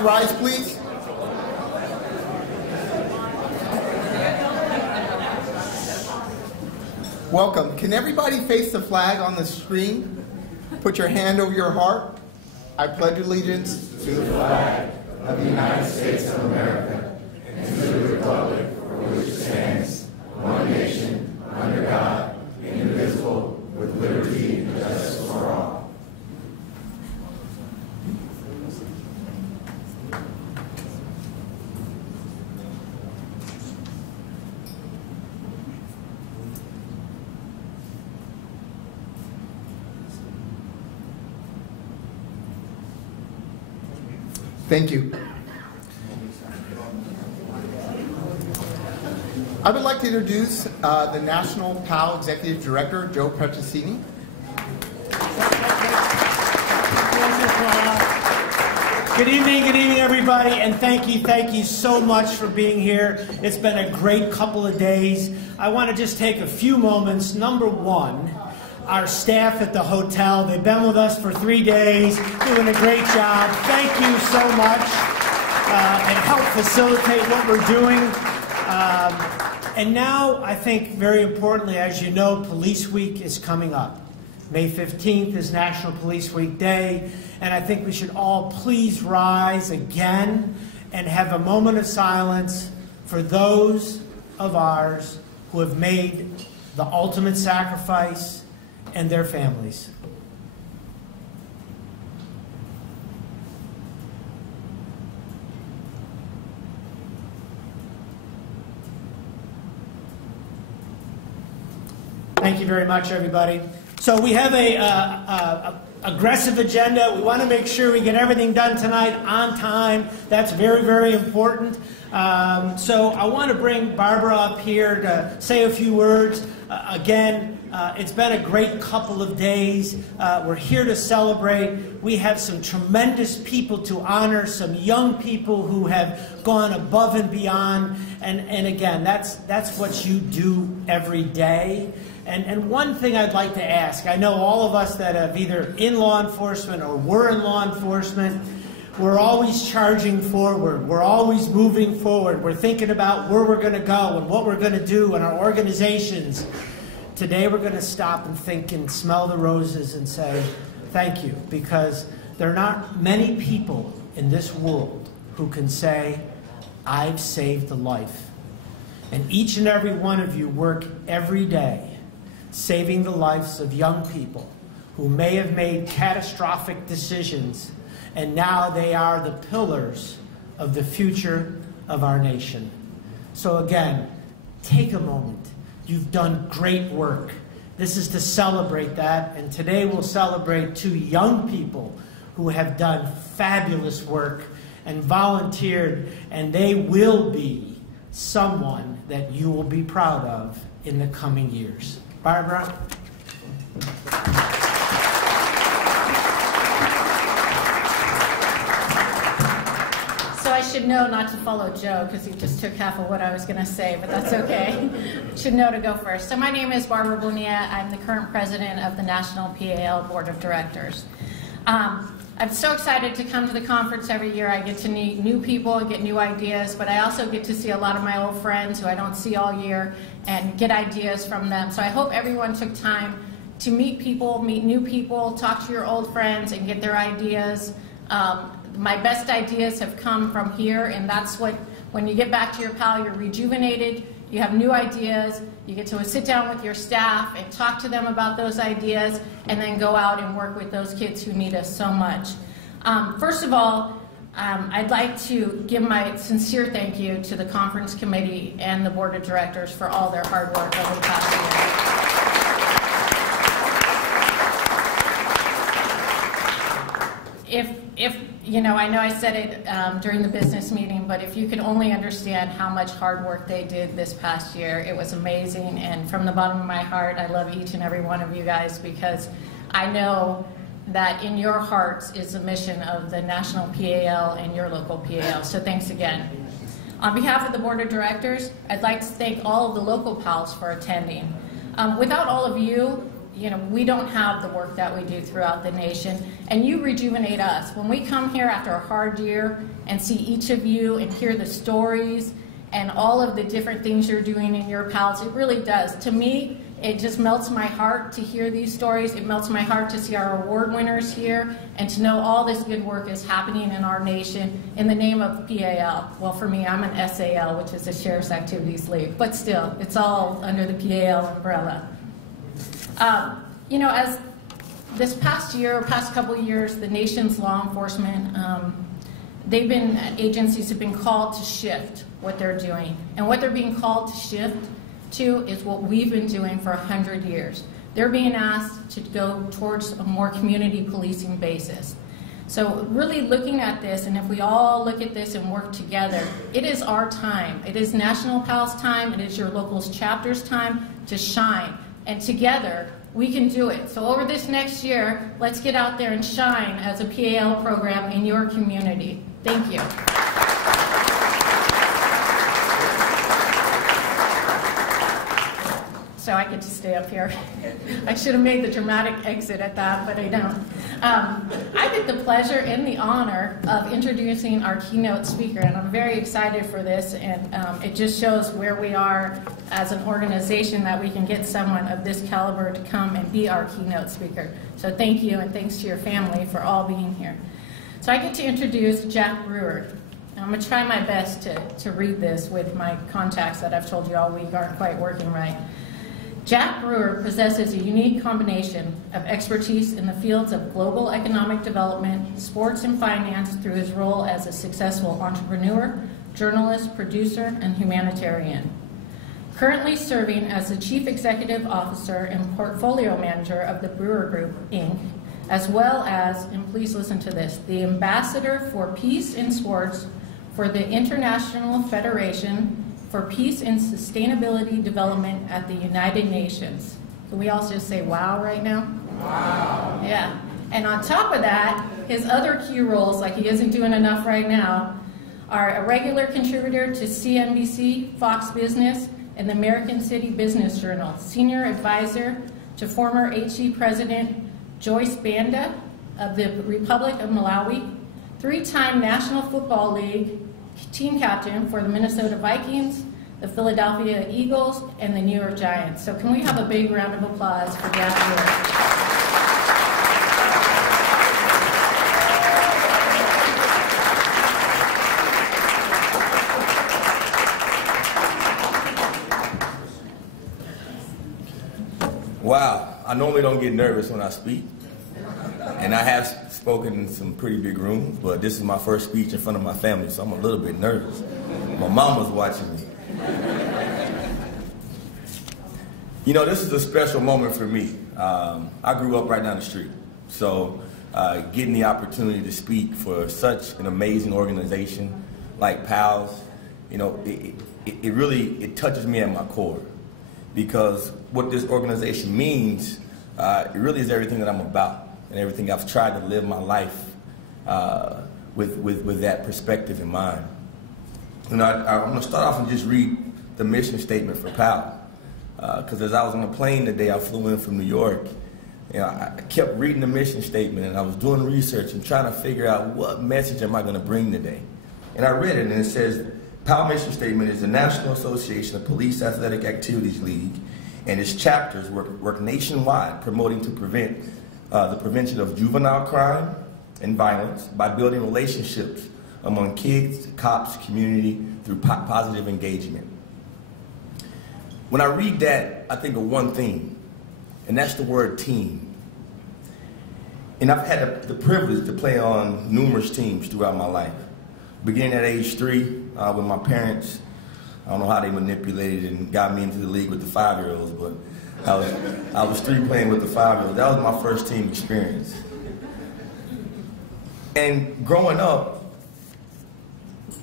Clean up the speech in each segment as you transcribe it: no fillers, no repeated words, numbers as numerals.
Rise, please. Welcome. Can everybody face the flag on the screen? Put your hand over your heart. I pledge allegiance to the flag of the United States of America and to the republic for which it stands, one nation, under God, indivisible, with liberty and justice for all. Thank you. I would like to introduce the National PAL Executive Director, Joe Petrosini. Good evening everybody, and thank you so much for being here. It's been a great couple of days. I want to just take a few moments. Number one, our staff at the hotel, they've been with us for 3 days, doing a great job. Thank you so much, and help facilitate what we're doing. And now, I think very importantly, as you know, Police Week is coming up. May 15th is National Police Week Day, and I think we should all please rise again and have a moment of silence for those of ours who have made the ultimate sacrifice and their families. Thank you very much, everybody. So we have a aggressive agenda. We want to make sure we get everything done tonight on time. That's very, very important. So I want to bring Barbara up here to say a few words. Again, it's been a great couple of days. We're here to celebrate. We have some tremendous people to honor, some young people who have gone above and beyond. And again, that's what you do every day. And one thing I'd like to ask, I know all of us that have either in law enforcement or were in law enforcement, we're always charging forward. We're always moving forward. We're thinking about where we're going to go and what we're going to do in our organizations. Today we're going to stop and think and smell the roses and say thank you, because there are not many people in this world who can say, I've saved a life. And each and every one of you work every day saving the lives of young people who may have made catastrophic decisions, and now they are the pillars of the future of our nation. So again, take a moment. You've done great work. This is to celebrate that, and today we'll celebrate 2 young people who have done fabulous work and volunteered, and they will be someone that you will be proud of in the coming years. Barbara. So I should know not to follow Joe because he just took half of what I was going to say, but that's okay. Should know to go first. So my name is Barbara Bonilla. I'm the current president of the National PAL Board of Directors. I'm so excited to come to the conference every year. I get to meet new people and get new ideas, but I also get to see a lot of my old friends who I don't see all year and get ideas from them. So I hope everyone took time to meet people, meet new people, talk to your old friends and get their ideas. My best ideas have come from here, and that's what, when you get back to your PAL, you're rejuvenated, you have new ideas, you get to sit down with your staff and talk to them about those ideas, and then go out and work with those kids who need us so much. First of all, I'd like to give my sincere thank you to the conference committee and the board of directors for all their hard work over the past year. If you know, I know I said it during the business meeting, but if you could only understand how much hard work they did this past year, it was amazing. And from the bottom of my heart, I love each and every one of you guys, because I know that in your hearts is the mission of the National PAL and your local PAL. So thanks again. On behalf of the board of directors, I'd like to thank all of the local PALs for attending. Without all of you, we don't have the work that we do throughout the nation, and you rejuvenate us. When we come here after a hard year and see each of you and hear the stories and all of the different things you're doing in your PALs, it really does. To me, it just melts my heart to hear these stories. It melts my heart to see our award winners here and to know all this good work is happening in our nation in the name of PAL. Well, for me, I'm an SAL, which is a Sheriff's Activities League, but still, it's all under the PAL umbrella. As this past year, past couple of years, the nation's law enforcement, agencies have been called to shift what they're doing. And what they're being called to shift to is what we've been doing for 100 years. They're being asked to go towards a more community policing basis. So really looking at this, and if we all look at this and work together, it is our time. It is National PAL's time. It is your local's chapter's time to shine. And together, we can do it. So over this next year, let's get out there and shine as a PAL program in your community. Thank you. So I get to stay up here. I should have made the dramatic exit at that, but I don't. I get the pleasure and the honor of introducing our keynote speaker, and I'm very excited for this, and it just shows where we are as an organization that we can get someone of this caliber to come and be our keynote speaker. So thank you, and thanks to your family for all being here. So I get to introduce Jack Brewer. I'm going to try my best to read this with my contacts that I've told you all week aren't quite working right. Jack Brewer possesses a unique combination of expertise in the fields of global economic development, sports, and finance through his role as a successful entrepreneur, journalist, producer, and humanitarian. Currently serving as the Chief Executive Officer and Portfolio Manager of the Brewer Group, Inc., as well as, and please listen to this, the Ambassador for Peace in Sports for the International Federation for Peace and Sustainability Development at the United Nations. Can we all just say wow right now? Wow. Yeah. And on top of that, his other key roles, like he isn't doing enough right now, are a regular contributor to CNBC, Fox Business, and the American City Business Journal, senior advisor to former HE President Joyce Banda of the Republic of Malawi, three-time National Football League team captain for the Minnesota Vikings, the Philadelphia Eagles, and the New York Giants. So can we have a big round of applause for Jack Brewer? Wow, I normally don't get nervous when I speak, and I have spoken in some pretty big rooms, but this is my first speech in front of my family, so I'm a little bit nervous. My mama's watching me. This is a special moment for me. I grew up right down the street, so getting the opportunity to speak for such an amazing organization like PALS, it really touches me at my core, because what this organization means, it really is everything that I'm about. And everything I've tried to live my life with that perspective in mind. I'm going to start off and just read the mission statement for PAL. Because as I was on a plane today, I flew in from New York, You know, I kept reading the mission statement, and I was doing research and trying to figure out what message am I going to bring today. And I read it, and it says, PAL mission statement is the National Association of Police Athletic Activities League, and its chapters work nationwide promoting to prevent the prevention of juvenile crime and violence by building relationships among kids, cops, community through positive engagement. When I read that, I think of one thing, and that's the word team. And I've had the privilege to play on numerous teams throughout my life. Beginning at age 3, with my parents, I don't know how they manipulated and got me into the league with the 5-year-olds, but I was 3 playing with the 5-year-olds. That was my first team experience. And growing up,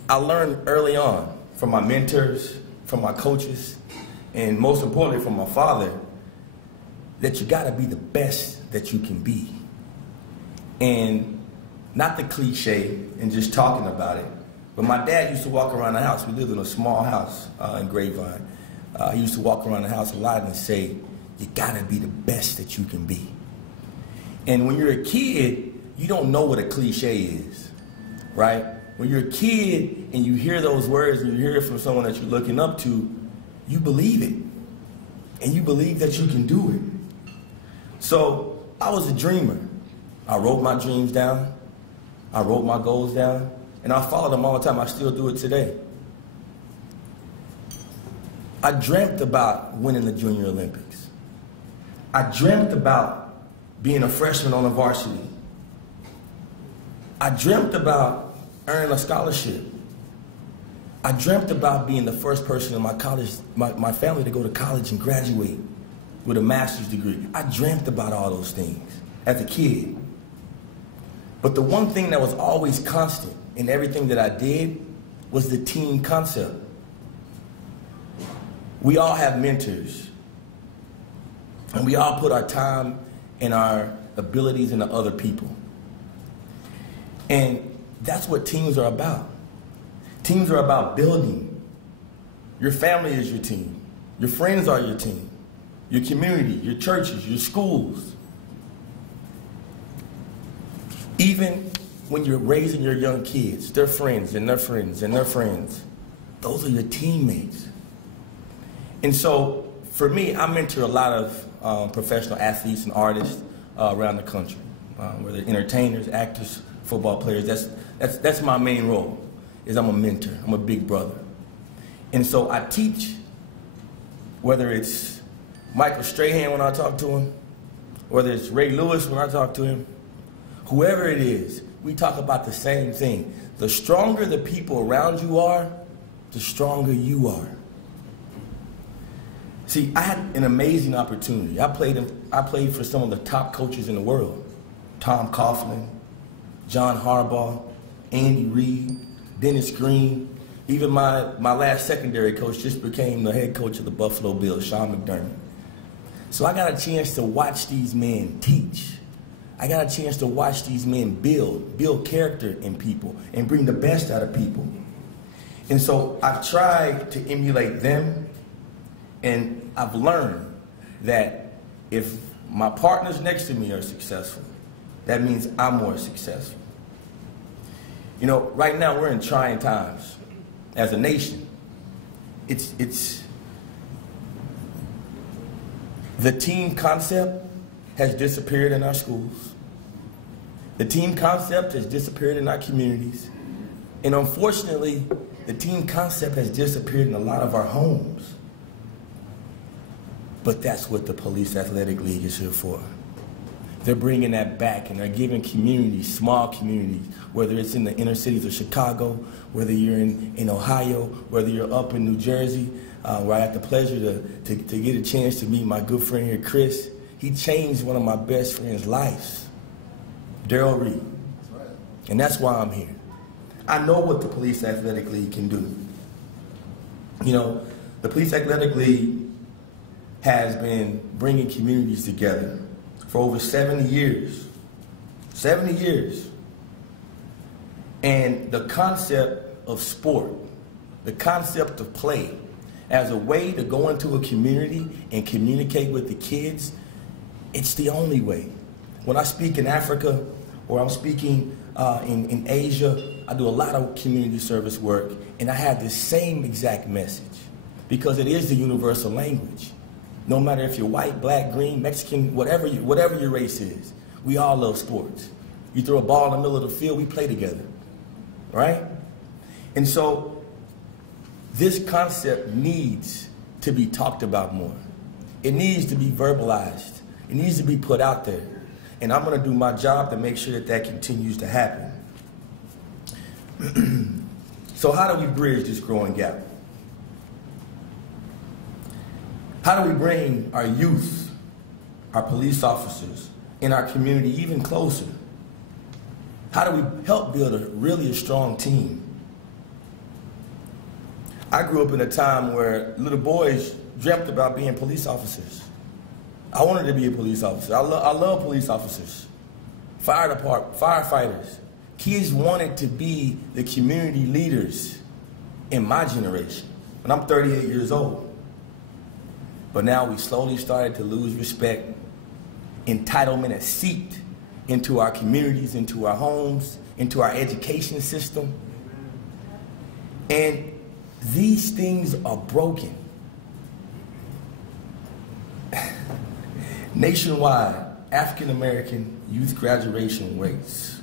I learned early on from my mentors, from my coaches, and most importantly from my father, that you gotta be the best that you can be. And not the cliche and just talking about it, but my dad used to walk around the house. We lived in a small house in Grapevine. He used to walk around the house a lot and say, you gotta be the best that you can be. And when you're a kid, you don't know what a cliche is, right? When you're a kid and you hear those words and you hear it from someone that you're looking up to, you believe it. And you believe that you can do it. So I was a dreamer. I wrote my dreams down. I wrote my goals down. And I followed them all the time. I still do it today. I dreamt about winning the Junior Olympics. I dreamt about being a freshman on the varsity. I dreamt about earning a scholarship. I dreamt about being the first person in my family to go to college and graduate with a master's degree. I dreamt about all those things as a kid. But the one thing that was always constant in everything that I did was the team concept. We all have mentors, and we all put our time and our abilities into other people. And that's what teams are about. Teams are about building. Your family is your team. Your friends are your team. Your community, your churches, your schools. Even when you're raising your young kids, their friends and their friends and their friends, those are your teammates. And so, for me, I mentor a lot of professional athletes and artists around the country, whether entertainers, actors, football players. That's my main role, is I'm a mentor. I'm a big brother. And so I teach, whether it's Michael Strahan when I talk to him, whether it's Ray Lewis when I talk to him, whoever it is, we talk about the same thing. The stronger the people around you are, the stronger you are. See, I had an amazing opportunity. I played for some of the top coaches in the world. Tom Coughlin, John Harbaugh, Andy Reid, Dennis Green. Even my last secondary coach just became the head coach of the Buffalo Bills, Sean McDermott. So I got a chance to watch these men teach. I got a chance to watch these men build character in people and bring the best out of people. And so I've tried to emulate them, and I've learned that if my partners next to me are successful, that means I'm more successful. You know, right now we're in trying times as a nation. It's the team concept has disappeared in our schools. The team concept has disappeared in our communities. And unfortunately, the team concept has disappeared in a lot of our homes. But that's what the Police Athletic League is here for. They're bringing that back, and they're giving communities, small communities, whether it's in the inner cities of Chicago, whether you're in Ohio, whether you're up in New Jersey, where I had the pleasure to get a chance to meet my good friend here, Chris. He changed one of my best friend's lives, Daryl Reed. And that's why I'm here. I know what the Police Athletic League can do. You know, the Police Athletic League has been bringing communities together for over 70 years. 70 years. And the concept of sport, the concept of play, as a way to go into a community and communicate with the kids It's the only way. When I speak in Africa or I'm speaking in Asia, I do a lot of community service work, and I have the same exact message because it is the universal language. No matter if you're white, black, green, Mexican, whatever your race is, we all love sports. You throw a ball in the middle of the field, we play together, right? And so this concept needs to be talked about more. It needs to be verbalized. It needs to be put out there. And I'm going to do my job to make sure that that continues to happen. So how do we bridge this growing gap? How do we bring our youth, our police officers, and our community even closer? How do we help build a really strong team? I grew up in a time where little boys dreamt about being police officers. I wanted to be a police officer. I love police officers, fire department, firefighters. Kids wanted to be the community leaders in my generation, and I'm 38 years old. But now we slowly started to lose respect. Entitlement has seeped into our communities, into our homes, into our education system. And these things are broken. Nationwide, African-American youth graduation rates.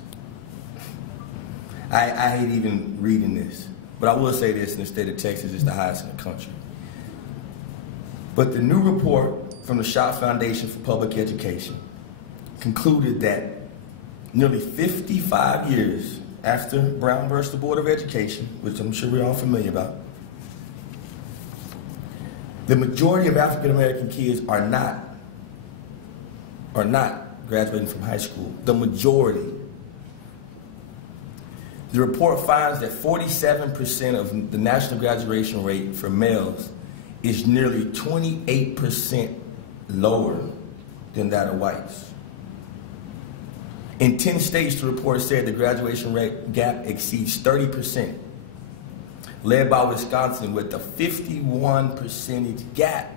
I hate even reading this, but I will say this: in the state of Texas, it's the highest in the country. But the new report from the Schott Foundation for Public Education concluded that nearly 55 years after Brown versus the Board of Education, which I'm sure we're all familiar about, the majority of African-American kids are not graduating from high school. The majority. The report finds that 47% of the national graduation rate for males is nearly 28% lower than that of whites. In 10 states, the report said the graduation rate gap exceeds 30%, led by Wisconsin with a 51% gap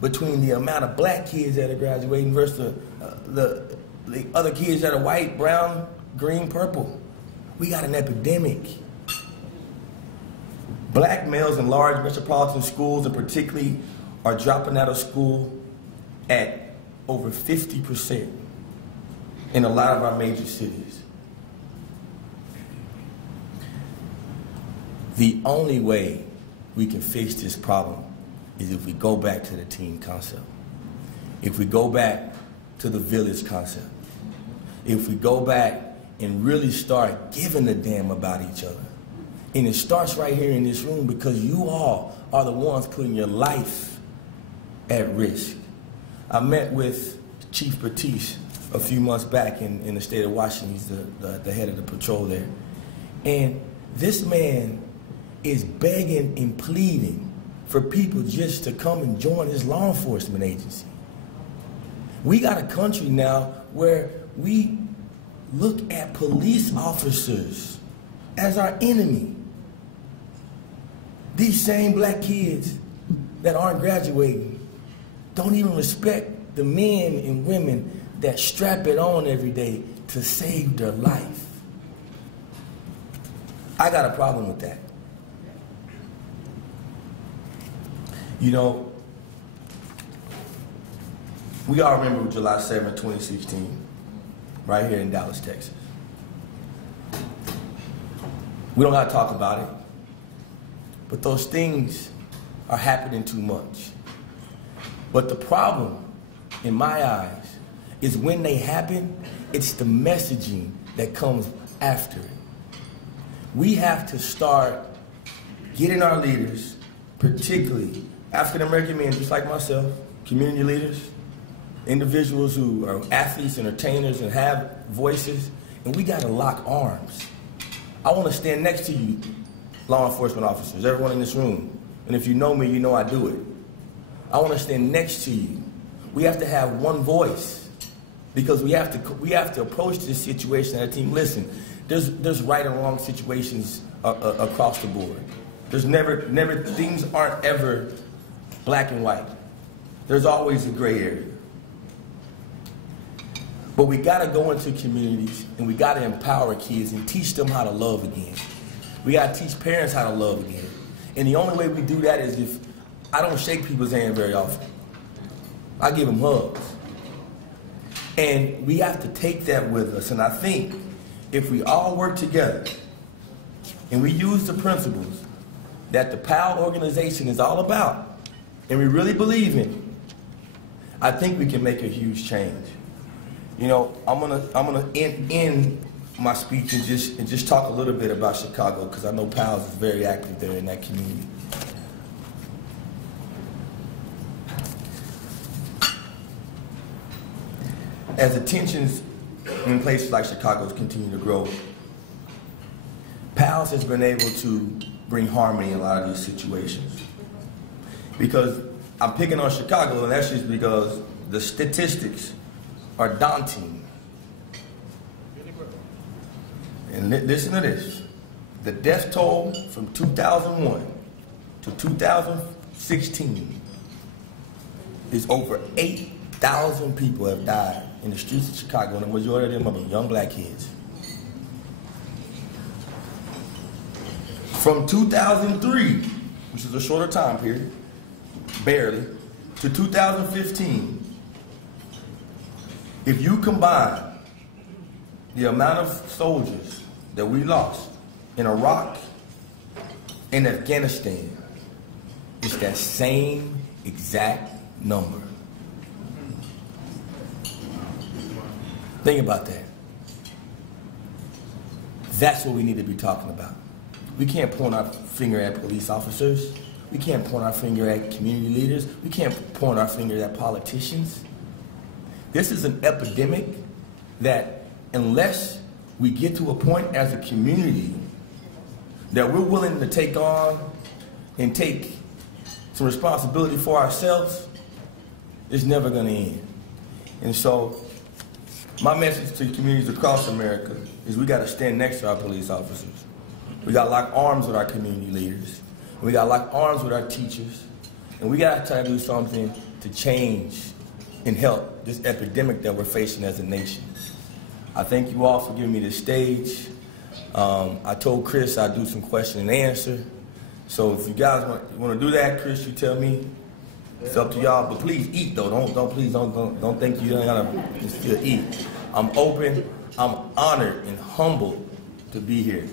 between the amount of black kids that are graduating versus the other kids that are white, brown, green, purple. We got an epidemic. Black males in large metropolitan schools, and particularly, are dropping out of school at over 50% in a lot of our major cities. The only way we can fix this problem is if we go back to the team concept. If we go back to the village concept. If we go back and really start giving a damn about each other. And it starts right here in this room because you all are the ones putting your life at risk. I met with Chief Batiste a few months back in the state of Washington. He's the head of the patrol there. And this man is begging and pleading for people just to come and join his law enforcement agency. We got a country now where we look at police officers as our enemy. These same black kids that aren't graduating don't even respect the men and women that strap it on every day to save their life. I got a problem with that. You know, we all remember July 7, 2016, right here in Dallas, Texas. We don't have to talk about it, but those things are happening too much. But the problem, in my eyes, is when they happen, it's the messaging that comes after it. We have to start getting our leaders, particularly African-American men, just like myself, community leaders, individuals who are athletes, entertainers, and have voices, and we got to lock arms. I want to stand next to you, law enforcement officers, everyone in this room, and if you know me, you know I do it. I want to stand next to you. We have to have one voice because we have to approach this situation as a team. Listen, there's right and wrong situations across the board. There's never things aren't ever black and white. There's always a gray area. But we got to go into communities and we got to empower kids and teach them how to love again. We got to teach parents how to love again. And the only way we do that is if I don't shake people's hand very often. I give them hugs. And we have to take that with us. And I think if we all work together and we use the principles that the PAL organization is all about, and we really believe in, I think we can make a huge change. You know, I'm gonna end my speech and just talk a little bit about Chicago, because I know PALS is very active there in that community. As the tensions in places like Chicago continue to grow, PALS has been able to bring harmony in a lot of these situations. Because I'm picking on Chicago, and that's just because the statistics are daunting. And listen to this. The death toll from 2001 to 2016 is over 8,000 people have died in the streets of Chicago, and the majority of them are young black kids. From 2003, which is a shorter time period, barely, to 2015, if you combine the amount of soldiers that we lost in Iraq and Afghanistan, it's that same exact number. Think about that. That's what we need to be talking about. We can't point our finger at police officers. We can't point our finger at community leaders. We can't point our finger at politicians. This is an epidemic that, unless we get to a point as a community that we're willing to take on and take some responsibility for ourselves, it's never going to end. And so my message to communities across America is we got to stand next to our police officers. We got to lock arms with our community leaders. We got to lock arms with our teachers. And we got to try to do something to change and help this epidemic that we're facing as a nation. I thank you all for giving me this stage. I told Chris I'd do some question and answer. So if you guys want to do that, Chris, you tell me. It's up to y'all, but please eat though. Don't think you don't gotta just eat. I'm open. I'm honored and humbled to be here,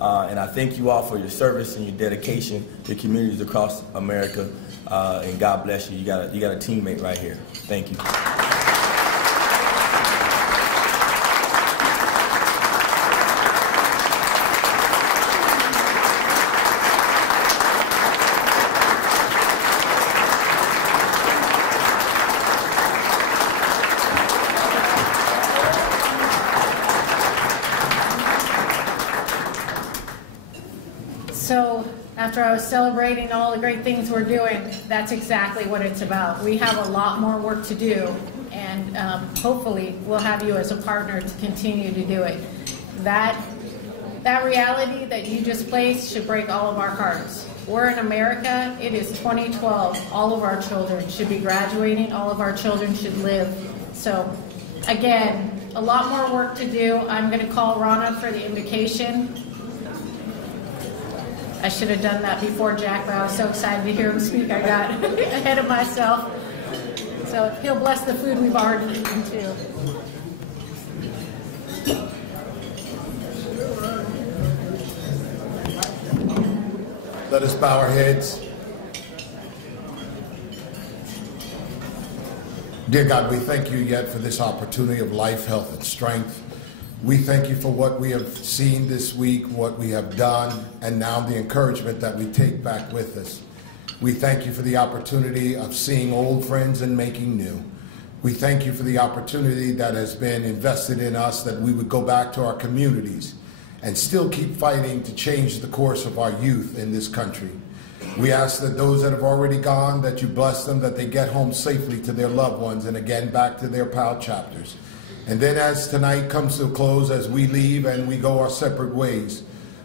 and I thank you all for your service and your dedication to communities across America. And God bless you. You got a teammate right here. Thank you. So after I was celebrating all the great things we're doing, that's exactly what it's about. We have a lot more work to do, and hopefully we'll have you as a partner to continue to do it. That reality that you just placed should break all of our hearts. We're in America. It is 2012. All of our children should be graduating. All of our children should live. So again, a lot more work to do. I'm going to call Ron up for the invocation. I should have done that before Jack, but I was so excited to hear him speak, I got ahead of myself. So he'll bless the food we've already eaten too. Let us bow our heads. Dear God, we thank you yet for this opportunity of life, health, and strength. We thank you for what we have seen this week, what we have done, and now the encouragement that we take back with us. We thank you for the opportunity of seeing old friends and making new. We thank you for the opportunity that has been invested in us, that we would go back to our communities and still keep fighting to change the course of our youth in this country. We ask that those that have already gone, that you bless them, that they get home safely to their loved ones and again back to their PAL chapters. And then as tonight comes to a close, as we leave and we go our separate ways,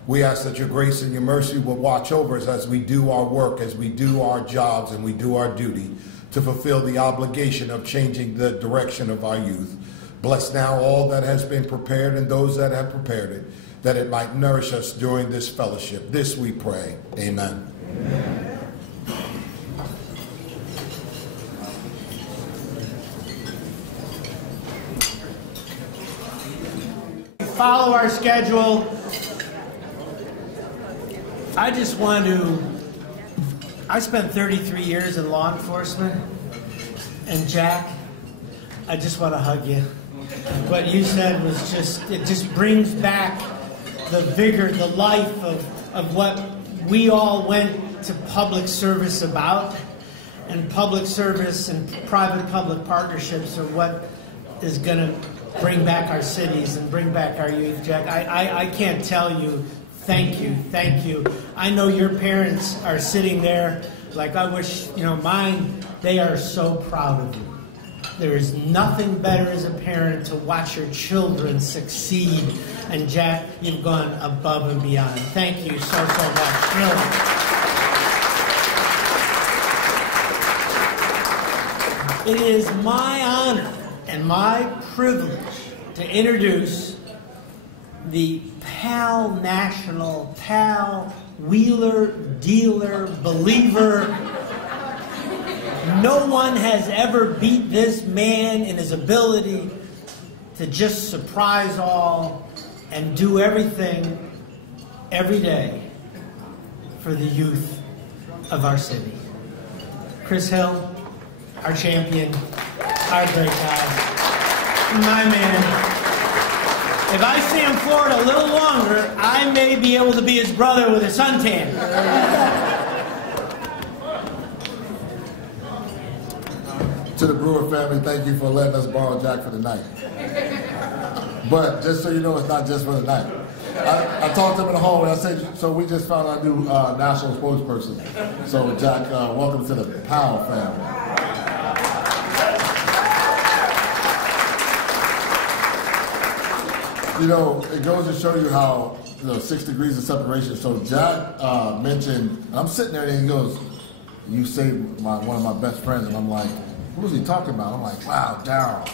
we ask that your grace and your mercy will watch over us as we do our work, as we do our jobs and we do our duty to fulfill the obligation of changing the direction of our youth. Bless now all that has been prepared and those that have prepared it, that it might nourish us during this fellowship. This we pray. Amen. Amen. Follow our schedule. I just want to, I spent 33 years in law enforcement, and Jack, I just want to hug you. What you said was just, it just brings back the vigor, the life of what we all went to public service about. And public service and private-public partnerships are what is going to bring back our cities and bring back our youth, Jack. I can't tell you, thank you, thank you. I know your parents are sitting there like I wish, mine, they are so proud of you. There is nothing better as a parent to watch your children succeed. And Jack, you've gone above and beyond. Thank you so much. Really. It is my honor and my privilege to introduce the Pal National, Pal Wheeler, Dealer, Believer. No one has ever beat this man in his ability to just surprise all and do everything every day for the youth of our city. Chris Hill, our champion, our great guy, my man. If I stay in Florida a little longer, I may be able to be his brother with a suntan. To the Brewer family, thank you for letting us borrow Jack for the night. But just so you know, it's not just for the night. I talked to him in the hallway. I said, so we just found our new national spokesperson. So Jack, welcome to the Powell family. It goes to show you how, 6 degrees of separation. So Jack mentioned, and I'm sitting there and he goes, you saved one of my best friends. And I'm like, who's he talking about? I'm like, wow, Darryl.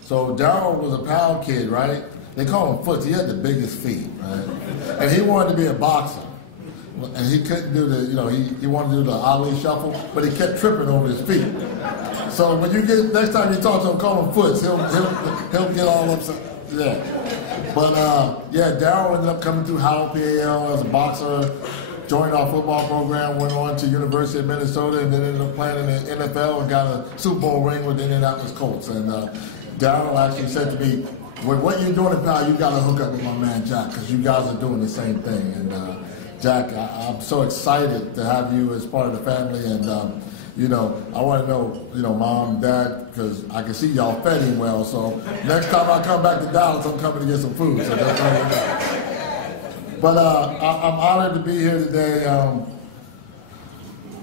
So Darryl was a Powell kid, right? They call him Foots. He had the biggest feet, right? And he wanted to be a boxer. And he couldn't do the, he wanted to do the Ali shuffle, but he kept tripping over his feet. So when next time you talk to him, call him Foots. He'll get all upset. Yeah. But, Darryl ended up coming through Howell, PAL as a boxer, joined our football program, went on to University of Minnesota, and then ended up playing in the NFL and got a Super Bowl ring with the Indianapolis Colts. And Darryl actually said to me, with what you're doing at Powell, you got to hook up with my man Jack, because you guys are doing the same thing. And Jack, I'm so excited to have you as part of the family. And I want to know, Mom, Dad, because I can see y'all fed him well. So next time I come back to Dallas, I'm coming to get some food. So that's all I got. But I'm honored to be here today.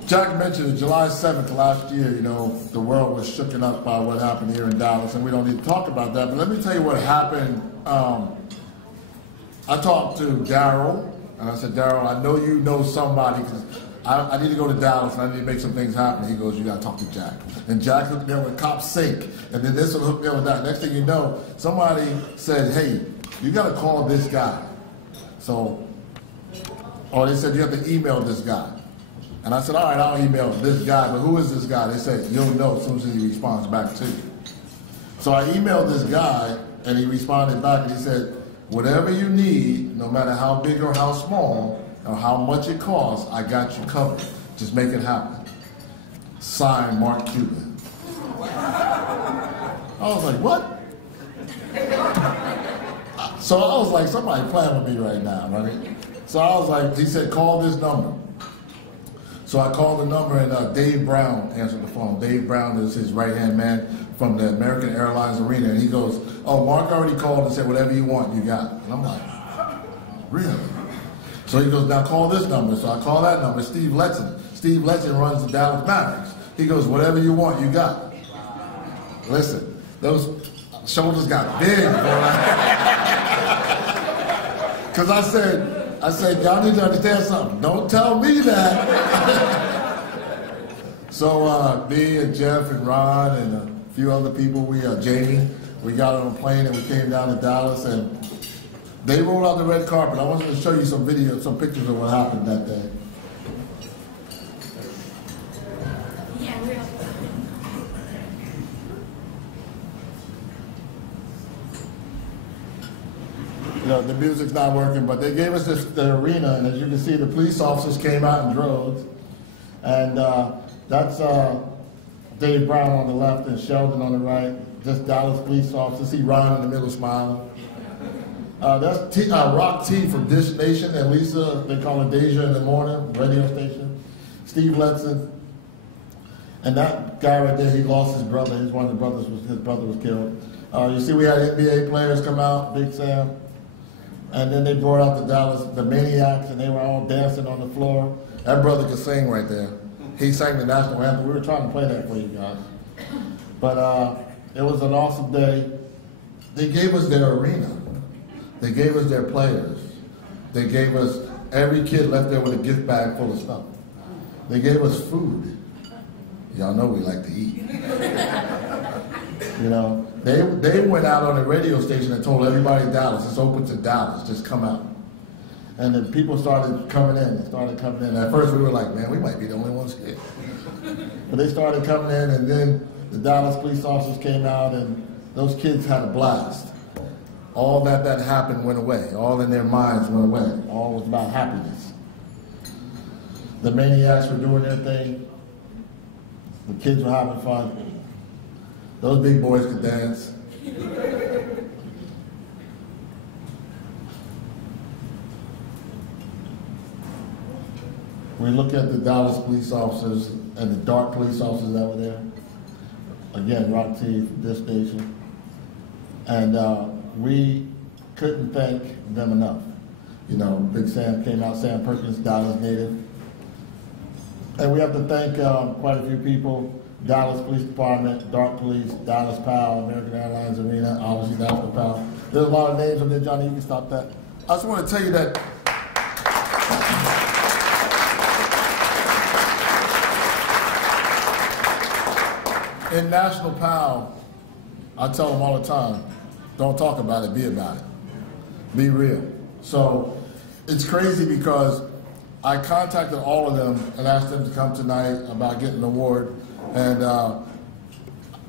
Jack mentioned it, July 7th last year, the world was shooken up by what happened here in Dallas, and we don't need to talk about that. But let me tell you what happened. I talked to Darryl, and I said, Darryl, I know you know somebody, because I need to go to Dallas, and I need to make some things happen. He goes, you got to talk to Jack. And Jack hooked me up with Cop Sync, and then this one hooked me up with that. Next thing you know, somebody said, hey, you got to call this guy. They said, you have to email this guy. And I said, all right, I'll email this guy, but who is this guy? They said, you'll know as soon as he responds back to you. So I emailed this guy, and he responded back, and he said, whatever you need, no matter how big or how small, or how much it costs, I got you covered. Just make it happen. Signed, Mark Cuban. I was like, what? So I was like, somebody playing with me right now, right? So I was like, he said, call this number. So I called the number, and Dave Brown answered the phone. Dave Brown is his right-hand man from the American Airlines arena. And he goes, oh, Mark already called and said, whatever you want, you got it. And I'm like, really? So he goes, now call this number. So I call that number, Steve Letson. Steve Letson runs the Dallas Mavericks. He goes, whatever you want, you got it. Listen, those shoulders got big, boy. Because I said, y'all need to understand something. Don't tell me that. So me and Jeff and Ron and a few other people, Jamie, We got on a plane and we came down to Dallas, and they rolled out the red carpet. I wanted to show you some videos, some pictures of what happened that day. You know, the music's not working, but they gave us the arena, and as you can see, the police officers came out in droves. And that's Dave Brown on the left and Sheldon on the right, just Dallas police officers. See Ron in the middle smiling. That's Rock T from Dish Nation, and Lisa, they call her Deja in the morning, radio station. Steve Letson. And that guy right there, he lost his brother. He's one of the brothers, his brother was killed. You see we had NBA players come out, Big Sam. And then they brought out the Maniacs, and they were all dancing on the floor. That brother could sing right there. He sang the national anthem. We were trying to play that for you guys. But it was an awesome day. They gave us their arena. They gave us their players. They gave us, every kid left there with a gift bag full of stuff. They gave us food. Y'all know we like to eat. You know, they went out on the radio station and told everybody in Dallas, it's open to Dallas, just come out. And then people started coming in. At first we were like, man, we might be the only ones here. But they started coming in, and then the Dallas police officers came out, and those kids had a blast. All that happened went away. All in their minds went away. All was about happiness. The Maniacs were doing their thing. The kids were having fun. Those big boys could dance. We look at the Dallas police officers and the dark police officers that were there. Again, Rock T, this station. And we couldn't thank them enough. You know, Big Sam came out, Sam Perkins, Dallas native. And we have to thank quite a few people. Dallas Police Department, Dark Police, Dallas PAL, American Airlines Arena, obviously National PAL. There's a lot of names on there, Johnny, you can stop that. I just want to tell you that in National PAL, I tell them all the time, don't talk about it, be about it. Be real. So it's crazy because I contacted all of them and asked them to come tonight about getting an award. And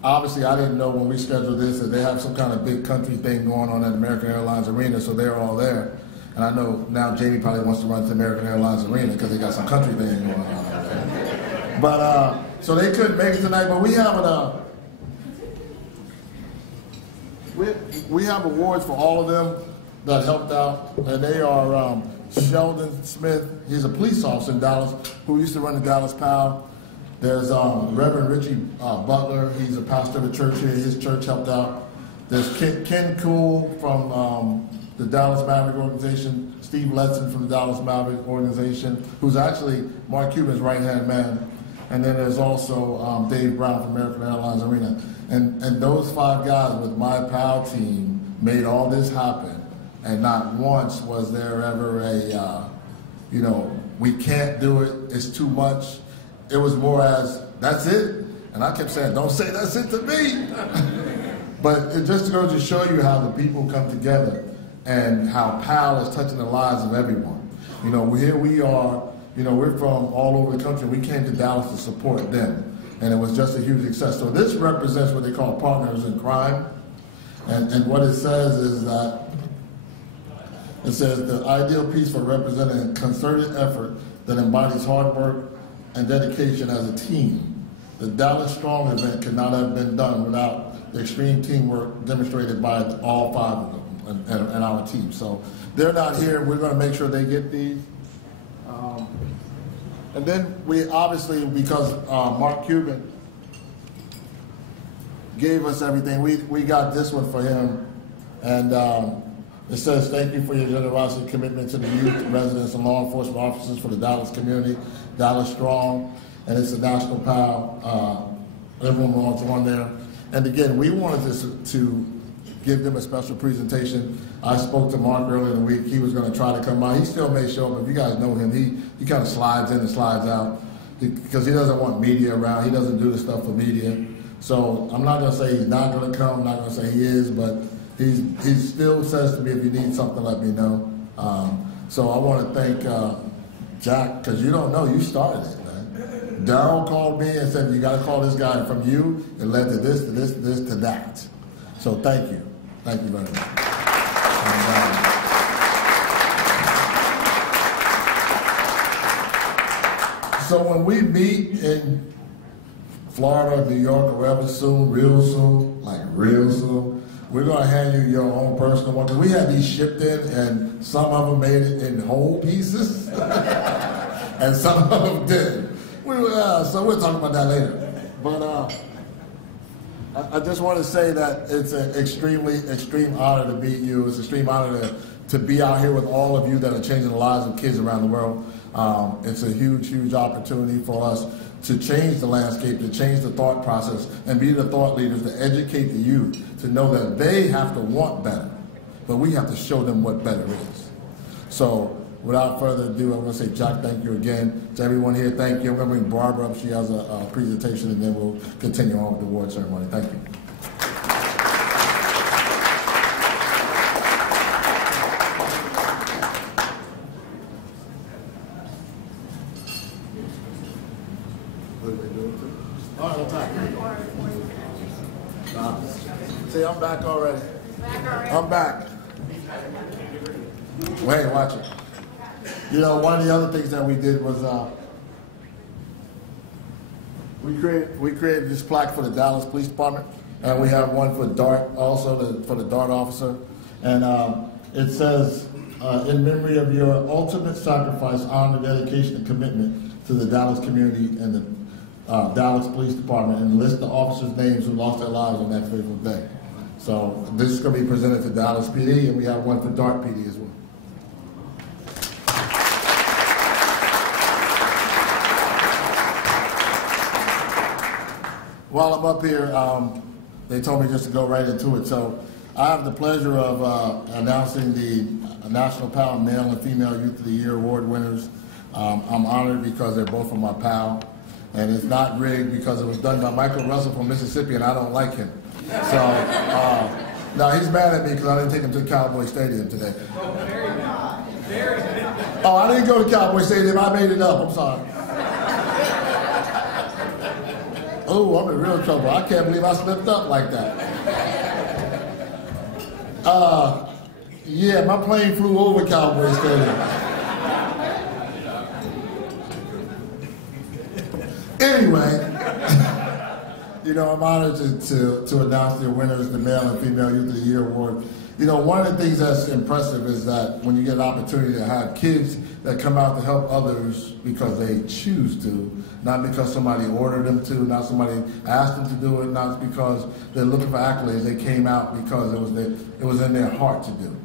obviously, I didn't know when we scheduled this that they have some kind of big country thing going on at American Airlines Arena, so they're all there. And I know now Jamie probably wants to run to American Airlines Arena because they got some country thing going on. But so they couldn't make it tonight. But we have awards for all of them that helped out, and they are Sheldon Smith. He's a police officer in Dallas who used to run the Dallas PAL. There's Reverend Richie Butler. He's a pastor of the church here. His church helped out. There's Ken Cool from the Dallas Maverick organization. Steve Letson from the Dallas Maverick organization, who's actually Mark Cuban's right-hand man. And then there's also Dave Brown from American Airlines Arena. And those 5 guys with my PAL team made all this happen. And not once was there ever a, you know, we can't do it, it's too much. It was more as, that's it. And I kept saying, don't say that's it to me. But it just goes to show you how the people come together and how PAL is touching the lives of everyone. You know, here we are, you know, we're from all over the country. We came to Dallas to support them. And it was just a huge success. So this represents what they call partners in crime. And what it says is that, it says the ideal piece for representing a concerted effort that embodies hard work and dedication as a team. The Dallas Strong event could not have been done without the extreme teamwork demonstrated by all 5 of them and our team. So they're not here. We're going to make sure they get these. And then we obviously, because Mark Cuban gave us everything, we got this one for him. And it says, thank you for your generosity and commitment to the youth, residents, and law enforcement officers for the Dallas community, Dallas Strong, and it's a National PAL. Everyone belongs on there. And again, we wanted to give them a special presentation. I spoke to Mark earlier in the week. He was going to try to come by. He still may show up. If you guys know him, he kind of slides in and slides out because he doesn't want media around. He doesn't do the stuff for media. So I'm not going to say he's not going to come. I'm not going to say he is, but he still says to me, if you need something, let me know. So I want to thank Jack, because you don't know, you started it, man. Darryl called me and said, you got to call this guy, and from you, it led to this, to this, to this, to that. So thank you. Thank you very much. So when we meet in Florida, New York, or wherever soon, real soon, like real soon, we're going to hand you your own personal one. Because we had these shipped in, and some of them made it in whole pieces, and some of them didn't. So we'll talk about that later. But I just want to say that it's an extreme honor to meet you. It's an extreme honor to be out here with all of you that are changing the lives of kids around the world. It's a huge, huge opportunity for us to change the landscape, to change the thought process, and be the thought leaders to educate the youth, to know that they have to want better, but we have to show them what better is. So without further ado, I'm going to say, Jack, thank you again. To everyone here, thank you. I'm going to bring Barbara up. She has a presentation, and then we'll continue on with the award ceremony. Thank you. See, I'm back already. I'm back. Wait, watch it. You know, one of the other things that we did was we created this plaque for the Dallas Police Department, and we have one for DART also, for the DART officer, and it says, in memory of your ultimate sacrifice, honor, dedication, and commitment to the Dallas community and the Dallas Police Department, and list the officers' names who lost their lives on that fateful day. So this is going to be presented to Dallas PD, and we have one for DART PD as well. While I'm up here, they told me just to go right into it. So I have the pleasure of announcing the National PAL Male and Female Youth of the Year Award winners. I'm honored because they're both from my PAL, and it's not rigged because it was done by Michael Russell from Mississippi, and I don't like him. So now he's mad at me because I didn't take him to Cowboy Stadium today. Oh, I didn't go to Cowboy Stadium. I made it up. I'm sorry. Oh, I'm in real trouble. I can't believe I slipped up like that. Yeah, my plane flew over Cowboy Stadium. Anyway, you know, I'm honored to announce the winners, the Male and Female Youth of the Year Award. You know, one of the things that's impressive is that when you get an opportunity to have kids that come out to help others because they choose to, not because somebody ordered them to, not somebody asked them to do it, not because they're looking for accolades. They came out because it was in their heart to do.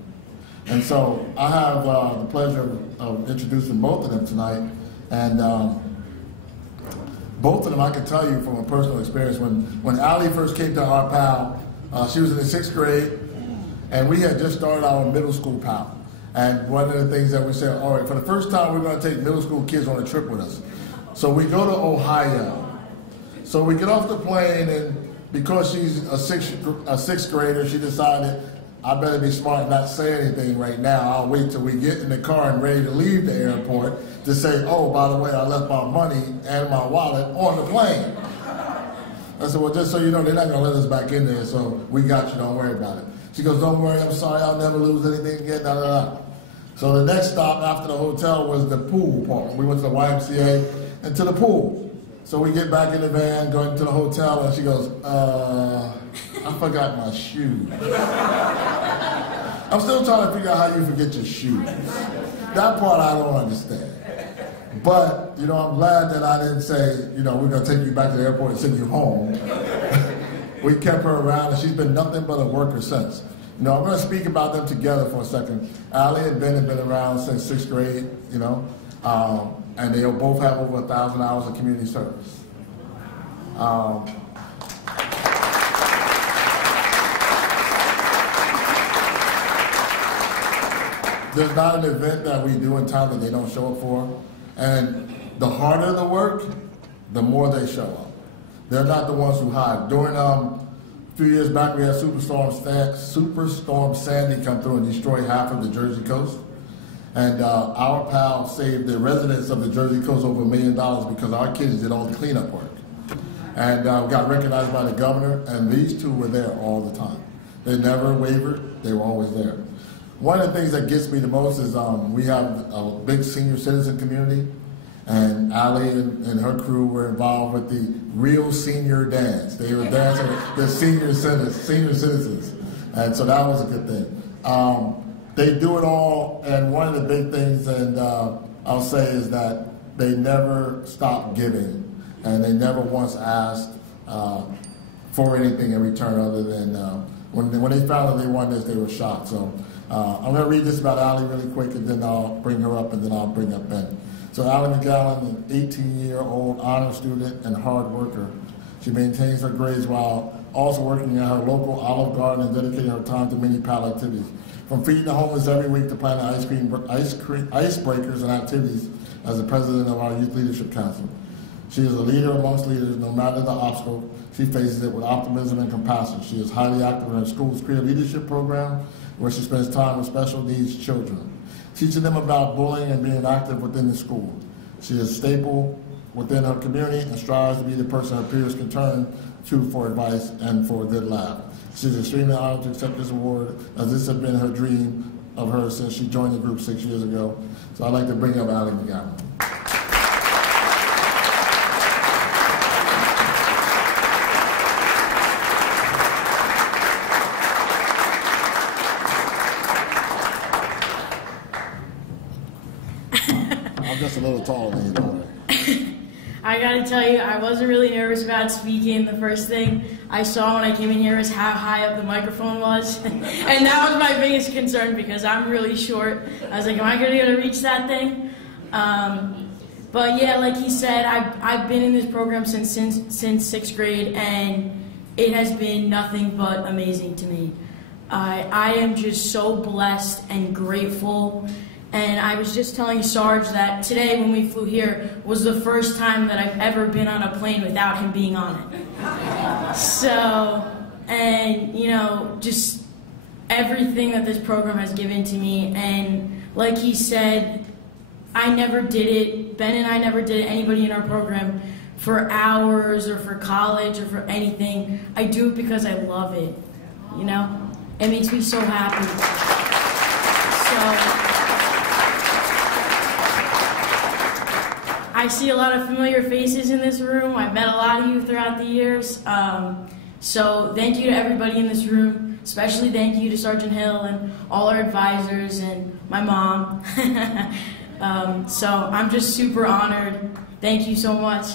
And so I have the pleasure of introducing both of them tonight. And both of them, I can tell you from a personal experience, when Allie first came to our PAL, she was in the 6th grade, and we had just started our middle school PAL. And one of the things that we said, all right, for the first time, we're going to take middle school kids on a trip with us. So we go to Ohio. So we get off the plane, and because she's a sixth grader, she decided, I better be smart and not say anything right now. I'll wait till we get in the car and ready to leave the airport to say, oh, by the way, I left my money and my wallet on the plane. I said, well, just so you know, they're not going to let us back in there, so we got you, don't worry about it. She goes, don't worry, I'm sorry, I'll never lose anything again, da, da, da. So the next stop after the hotel was the pool park. We went to the YMCA and to the pool. So we get back in the van, going to the hotel, and she goes, I forgot my shoes. I'm still trying to figure out how you forget your shoes. That part I don't understand. But, you know, I'm glad that I didn't say, you know, we're going to take you back to the airport and send you home. We kept her around, and she's been nothing but a worker since. You know, I'm going to speak about them together for a second. Allie and Ben have been around since 6th grade, you know, and they both have over 1,000 hours of community service. There's not an event that we do in town that they don't show up for. And the harder the work, the more they show up. They're not the ones who hide. During a few years back, we had Superstorm Sandy come through and destroy half of the Jersey coast. And our pal saved the residents of the Jersey coast over $1 million because our kids did all the cleanup work. And got recognized by the governor, and these two were there all the time. They never wavered, they were always there. One of the things that gets me the most is we have a big senior citizen community, and Allie and her crew were involved with the Real Senior Dance. They were dancing with the senior citizens, and so that was a good thing. They do it all, and one of the big things, and I'll say, is that they never stop giving, and they never once asked for anything in return other than when they found out they won this, they were shocked. So I'm going to read this about Allie really quick, and then I'll bring her up, and then I'll bring up Ben. So Allie McGowan, an 18-year-old honor student and hard worker. She maintains her grades while also working at her local Olive Garden and dedicating her time to many pal activities. From feeding the homeless every week to planning icebreakers and activities as the president of our Youth Leadership Council. She is a leader amongst leaders. No matter the obstacle, she faces it with optimism and compassion. She is highly active in her school's career leadership program, where she spends time with special needs children, teaching them about bullying and being active within the school. She is a staple within her community and strives to be the person her peers can turn to for advice and for a good laugh. She is extremely honored to accept this award, as this has been her dream of hers since she joined the group 6 years ago. So I'd like to bring up Allie McGowan. I'm just a little taller than you, don't I? I gotta tell you, I wasn't really nervous about speaking. The first thing I saw when I came in here was how high up the microphone was. And that was my biggest concern because I'm really short. I was like, am I gonna be able to reach that thing? But yeah, like he said, I've been in this program since 6th grade, and it has been nothing but amazing to me. I am just so blessed and grateful. And I was just telling Sarge that today when we flew here was the first time that I've ever been on a plane without him being on it. So, and you know, just everything that this program has given to me. And like he said, I never did it, Ben and I never did it, anybody in our program, for hours or for college or for anything. I do it because I love it, you know? It makes me so happy. So, I see a lot of familiar faces in this room. I've met a lot of you throughout the years. So thank you to everybody in this room, especially thank you to Sergeant Hill and all our advisors and my mom. So I'm just super honored. Thank you so much.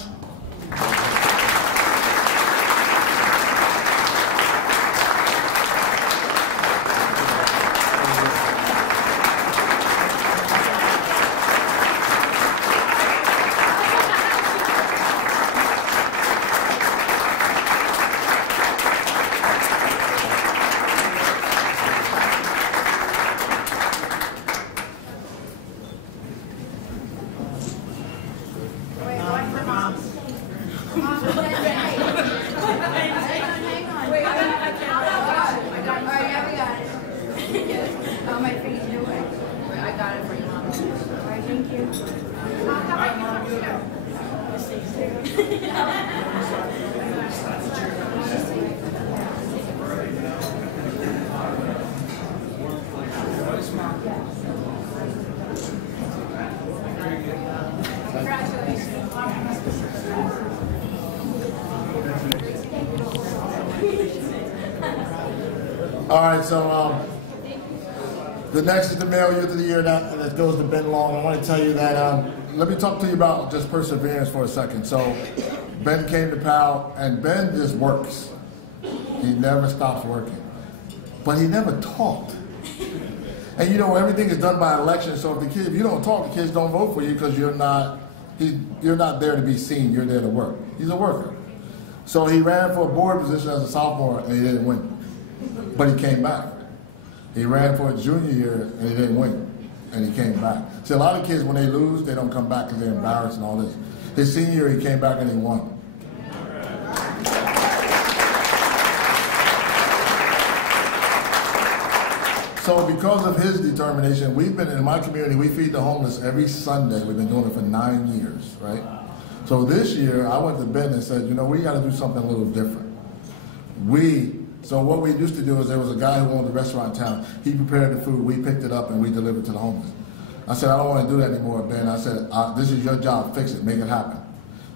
All right, so the next is the Male Youth of the Year that goes to Ben Long. I want to tell you that, let me talk to you about just perseverance for a second. So Ben came to PAL, and Ben just works. He never stops working. But he never talked. And you know, everything is done by election, so if you don't talk, the kids don't vote for you because you're not there to be seen, you're there to work. He's a worker. So he ran for a board position as a sophomore, and he didn't win. But he came back. He ran for his junior year, and he didn't win, and he came back. See, a lot of kids, when they lose, they don't come back because they're embarrassed and all this. His senior year, he came back and he won. So because of his determination, we've been in my community, we feed the homeless every Sunday. We've been doing it for 9 years, right? So this year, I went to Ben and said, you know, we got to do something a little different. So what we used to do is there was a guy who owned a restaurant in town. He prepared the food, we picked it up, and we delivered to the homeless. I said, I don't want to do that anymore, Ben. I said, this is your job, fix it, make it happen.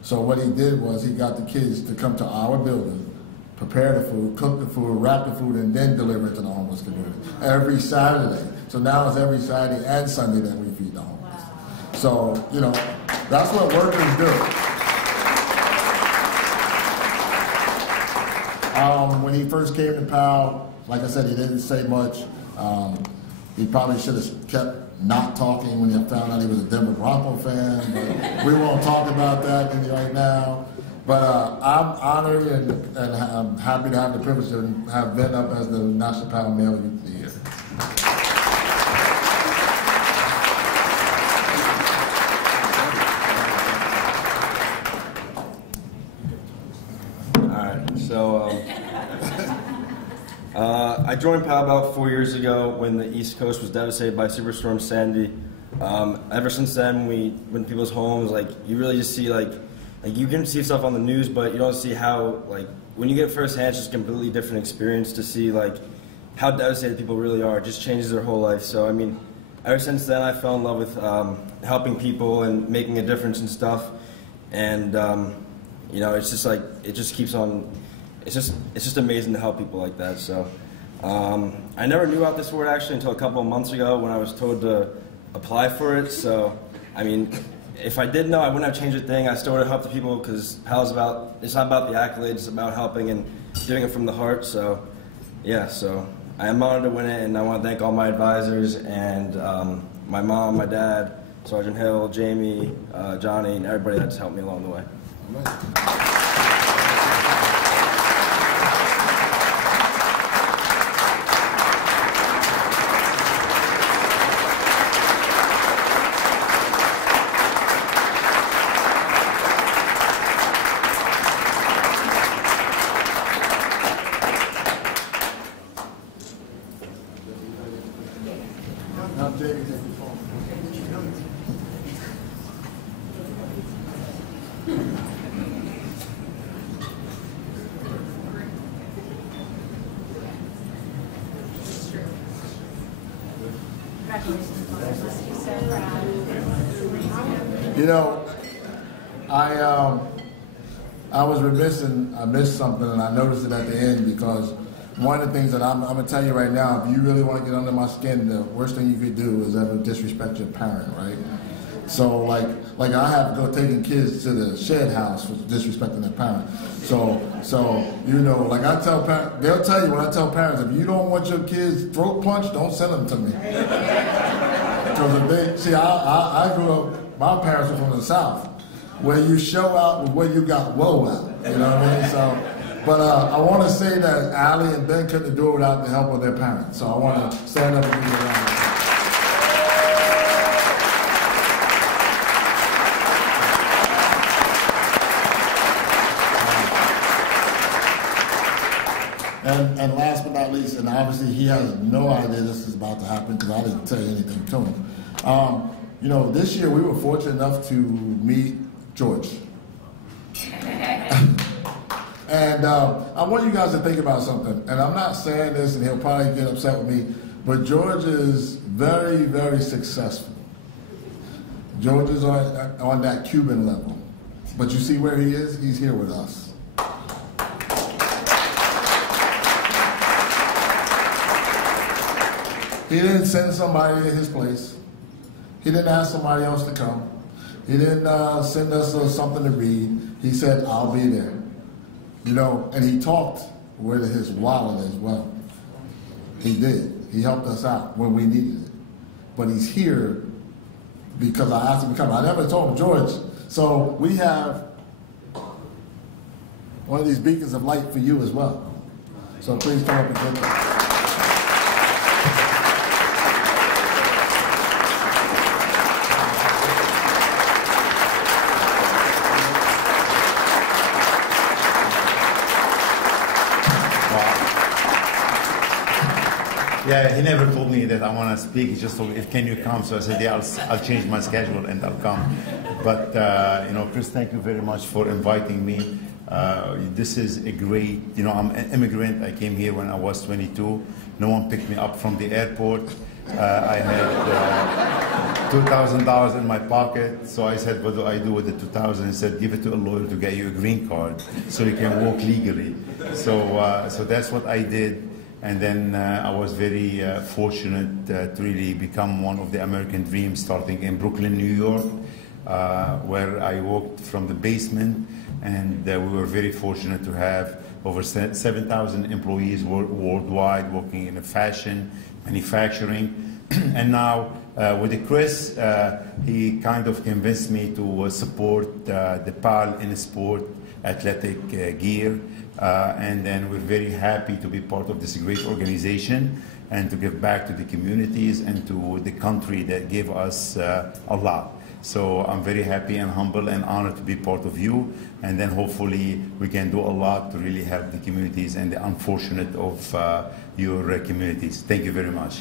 So what he did was he got the kids to come to our building, prepare the food, cook the food, wrap the food, and then deliver it to the homeless community every Saturday. So now it's every Saturday and Sunday that we feed the homeless. Wow. So, you know, that's what workers do. When he first came to PAL, like I said, he didn't say much. He probably should have kept not talking when he found out he was a Denver Bronco fan, but we won't talk about that right now. But I'm honored and I'm happy to have the privilege to have Ben up as the National PAL Male Youth of the Year. I joined PAL about 4 years ago when the East Coast was devastated by Superstorm Sandy. Ever since then, we went to people's homes. Like, you really just see like you can see stuff on the news, but you don't see how, like, when you get firsthand, it's just a completely different experience to see like how devastated people really are. It just changes their whole life. So I mean, ever since then, I fell in love with helping people and making a difference and stuff. And you know, it's just like it just keeps on. It's just amazing to help people like that. So I never knew about this award actually until a couple of months ago when I was told to apply for it. So I mean, if I did know, I wouldn't have changed a thing. I still would have helped the people because PAL's it's not about the accolades, it's about helping and doing it from the heart. So yeah, so I am honored to win it, and I want to thank all my advisors and my mom, my dad, Sergeant Hill, Jamie, Johnny, and everybody that's helped me along the way. You know, I was remiss and I missed something, and I noticed it at the end because one of the things that I'm going to tell you right now, if you really want to get under my skin, the worst thing you could do is ever disrespect your parent, right? So like I have to go taking kids to the shed house for disrespecting their parent. So you know, like I tell parents, they'll tell you when I tell parents, if you don't want your kids throat punched, don't send them to me. Because if they see, I grew up. My parents were from the South, where you show out with what you got woe out. You know what I mean? So, but I want to say that Allie and Ben couldn't do it without the help of their parents. So I want to stand up and give you a round of applause. And last but not least, and obviously he has no idea this is about to happen because I didn't tell you anything to him. You know, this year we were fortunate enough to meet George. And I want you guys to think about something. And I'm not saying this, and he'll probably get upset with me, but George is very, very successful. George is on that Cuban level. But you see where he is? He's here with us. He didn't send somebody to his place. He didn't ask somebody else to come. He didn't send us something to read. He said, I'll be there. You know, and he talked with his wallet as well. He did. He helped us out when we needed it. But he's here because I asked him to come. I never told him, George. So we have one of these beacons of light for you as well. So please come up and get that. Yeah, he never told me that I want to speak. He just told me, can you come? So I said, yeah, I'll change my schedule and I'll come. But, Chris, thank you very much for inviting me. This is a great, I'm an immigrant. I came here when I was 22. No one picked me up from the airport. I had $2,000 in my pocket. So I said, what do I do with the $2,000? He said, give it to a lawyer to get you a green card so you can walk legally. So that's what I did. And then I was very fortunate to really become one of the American dreams, starting in Brooklyn, New York, where I worked from the basement. And we were very fortunate to have over 7,000 employees worldwide working in fashion, manufacturing. And now with Chris, he kind of convinced me to support the PAL in sport athletic gear. And then we're very happy to be part of this great organization and to give back to the communities and to the country that gave us a lot. So I'm very happy and humble and honored to be part of you. And then hopefully we can do a lot to really help the communities and the unfortunate of your communities. Thank you very much.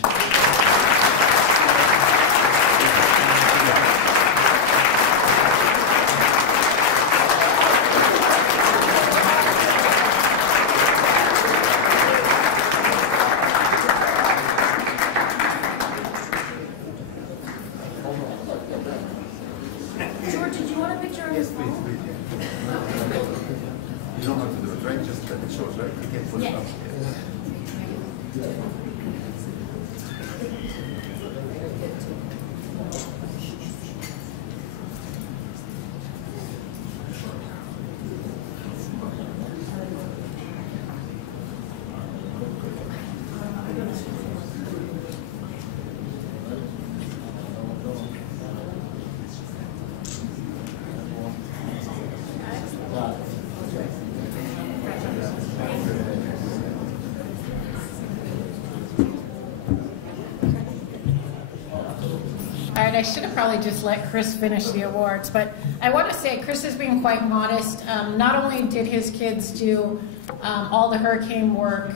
I should have probably just let Chris finish the awards, but I want to say Chris has been quite modest. Not only did his kids do all the hurricane work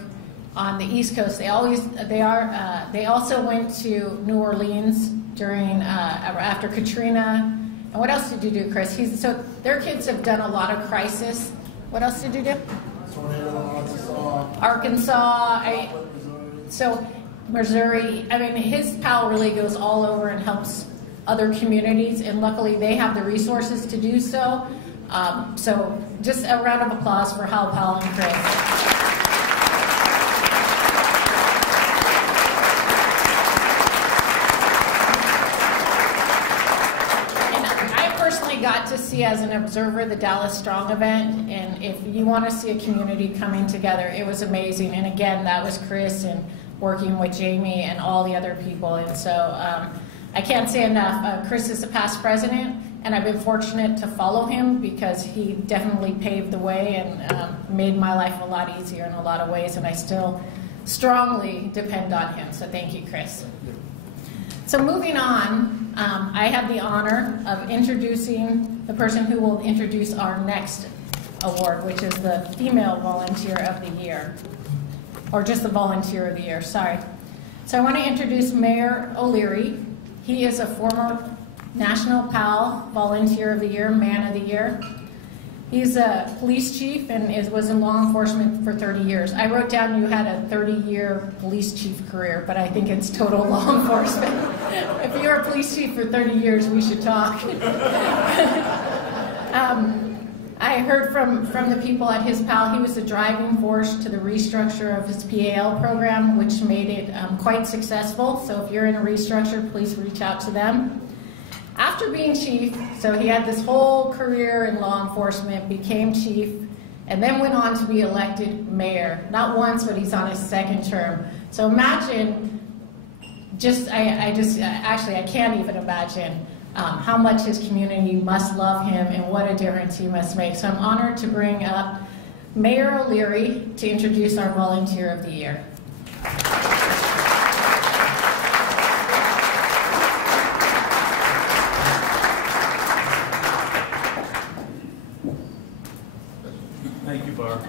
on the East Coast, they also went to New Orleans during after Katrina. And what else did you do, Chris? So their kids have done a lot of crisis. What else did you do? Arkansas. Missouri. I mean, his PAL really goes all over and helps other communities, and luckily they have the resources to do so. So just a round of applause for Hal, Pal, and Chris. Got to see as an observer the Dallas Strong event, and if you want to see a community coming together, it was amazing. And again, that was Chris and working with Jamie and all the other people. And so I can't say enough. Chris is a past president, and I've been fortunate to follow him because he definitely paved the way and made my life a lot easier in a lot of ways, and I still strongly depend on him. So thank you, Chris. So moving on, I have the honor of introducing the person who will introduce our next award, which is the Female Volunteer of the Year, or just the Volunteer of the Year, sorry. So I want to introduce Mayor O'Leary. He is a former National PAL Volunteer of the Year, Man of the Year. He's a police chief and was in law enforcement for 30 years. I wrote down you had a 30-year police chief career, but I think it's total law enforcement. If you're a police chief for 30 years, we should talk. I heard from the people at his PAL, he was the driving force to the restructure of his PAL program, which made it quite successful. So if you're in a restructure, please reach out to them. After being chief, so he had this whole career in law enforcement, became chief, and then went on to be elected mayor. Not once, but he's on his second term. So imagine, I can't even imagine how much his community must love him and what a difference he must make. So I'm honored to bring up Mayor O'Leary to introduce our Volunteer of the Year. Thank you, Barb.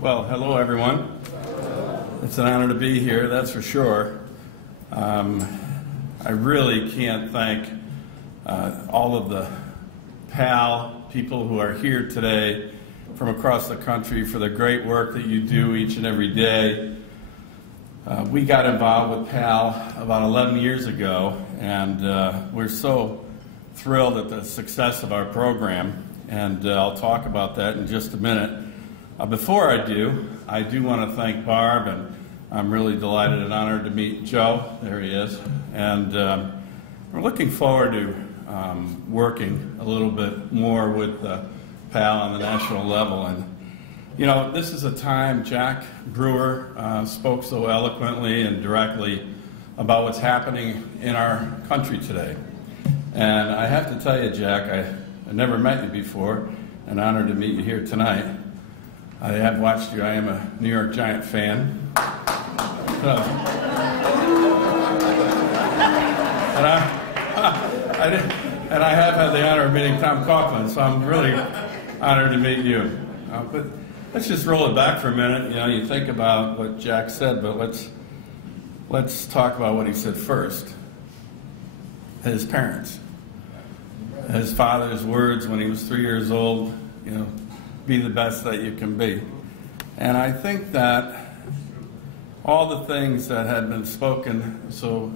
Well, hello, everyone. It's an honor to be here, that's for sure. I really can't thank all of the PAL people who are here today from across the country for the great work that you do each and every day. We got involved with PAL about 11 years ago, and we're so thrilled at the success of our program, and I'll talk about that in just a minute. Before I do want to thank Barb, and I'm really delighted and honored to meet Joe. There he is. And we're looking forward to working a little bit more with PAL on the national level. And, you know, this is a time Jack Brewer spoke so eloquently and directly about what's happening in our country today. And I have to tell you, Jack, I never met you before, and honored to meet you here tonight. I have watched you. I am a New York Giant fan. And I have had the honor of meeting Tom Coughlin, so I'm really honored to meet you. But let's just roll it back for a minute. You know, you think about what Jack said, but let's talk about what he said first. His parents. His father's words when he was 3 years old, you know, be the best that you can be. And I think that all the things that had been spoken, so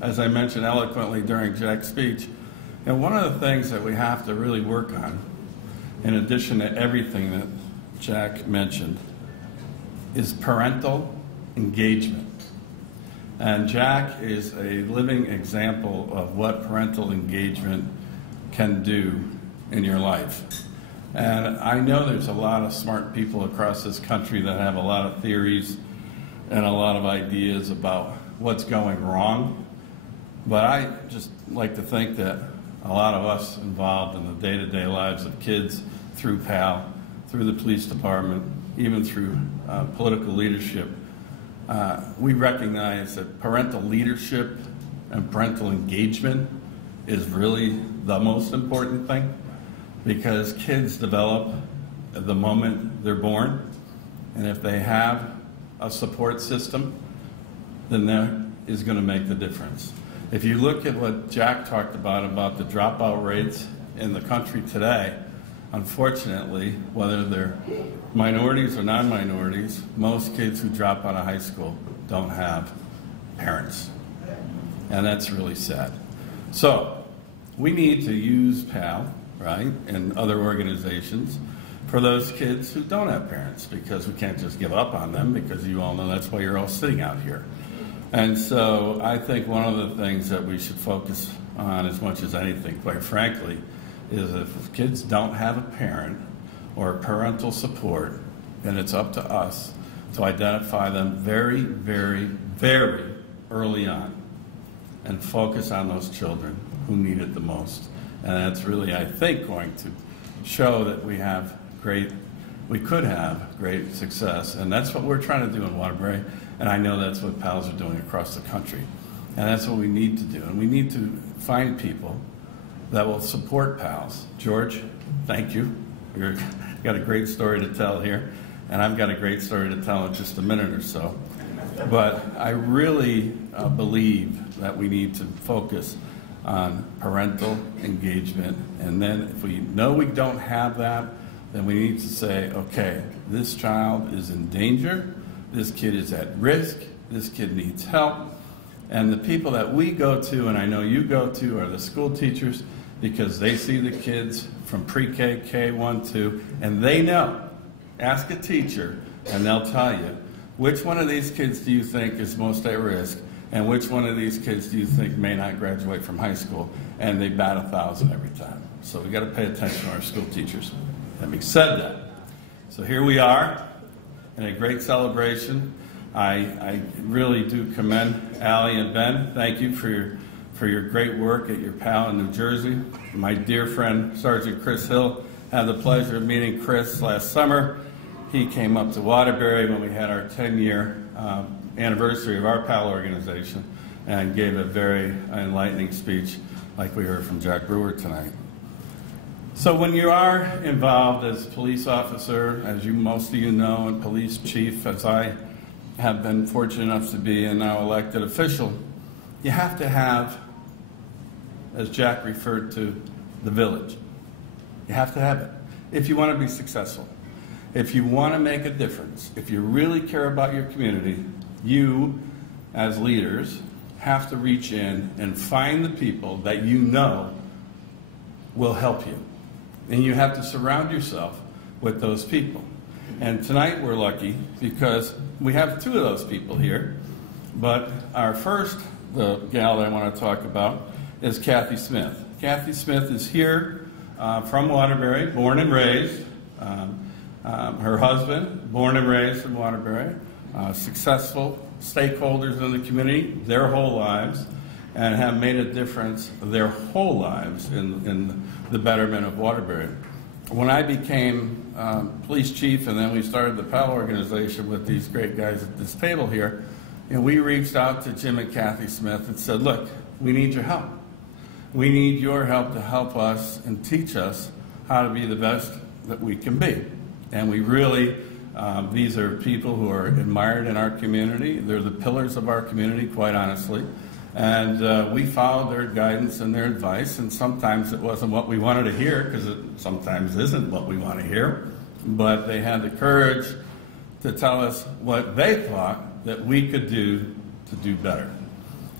as I mentioned eloquently during Jack's speech, and one of the things that we have to really work on, in addition to everything that Jack mentioned, is parental engagement. And Jack is a living example of what parental engagement can do in your life. And I know there's a lot of smart people across this country that have a lot of theories and a lot of ideas about what's going wrong. But I just like to think that a lot of us involved in the day-to-day lives of kids through PAL, through the police department, even through political leadership, we recognize that parental leadership and parental engagement is really the most important thing, because kids develop the moment they're born, and if they have a support system, then that is going to make the difference. If you look at what Jack talked about the dropout rates in the country today, unfortunately, whether they're minorities or non-minorities, most kids who drop out of high school don't have parents. And that's really sad. So we need to use PAL, right, and other organizations for those kids who don't have parents, because we can't just give up on them, because you all know that's why you're all sitting out here. And so I think one of the things that we should focus on as much as anything, quite frankly, is if kids don't have a parent or parental support, then it's up to us to identify them very, very, very early on and focus on those children who need it the most. And that's really, I think, going to show that we could have great success. And that's what we're trying to do in Waterbury. And I know that's what PALs are doing across the country. And that's what we need to do. And we need to find people that will support PALs. George, thank you. You've got a great story to tell here. And I've got a great story to tell in just a minute or so. But I really believe that we need to focus on parental engagement. And then if we know we don't have that, then we need to say, okay, this child is in danger, this kid is at risk, this kid needs help. And the people that we go to, and I know you go to, are the school teachers, because they see the kids from pre-K, K1, 2, and they know. Ask a teacher, and they'll tell you, which one of these kids do you think is most at risk, and which one of these kids do you think may not graduate from high school? And they bat 1,000 every time. So we got to pay attention to our school teachers. Having said that, so here we are in a great celebration. I really do commend Allie and Ben. Thank you for your great work at your PAL in New Jersey. My dear friend Sergeant Chris Hill, had the pleasure of meeting Chris last summer. He came up to Waterbury when we had our 10-year anniversary of our PAL organization and gave a very enlightening speech like we heard from Jack Brewer tonight. So when you are involved as a police officer, as most of you know, and police chief, as I have been fortunate enough to be a now elected official, you have to have, as Jack referred to, the village. You have to have it if you want to be successful. If you want to make a difference, if you really care about your community, you, as leaders, have to reach in and find the people that you know will help you. And you have to surround yourself with those people. And tonight we're lucky because we have two of those people here. But our first, the gal that I want to talk about, is Kathy Smith. Kathy Smith is here from Waterbury, born and raised. Her husband, born and raised in Waterbury, successful stakeholders in the community their whole lives, and have made a difference their whole lives in the betterment of Waterbury. When I became police chief, and then we started the PAL organization with these great guys at this table here, and we reached out to Jim and Kathy Smith and said, look, we need your help. We need your help to help us and teach us how to be the best that we can be. And we really, these are people who are admired in our community. They're the pillars of our community, quite honestly. And we followed their guidance and their advice, and sometimes it wasn't what we wanted to hear, because it sometimes isn't what we want to hear. But they had the courage to tell us what they thought that we could do to do better.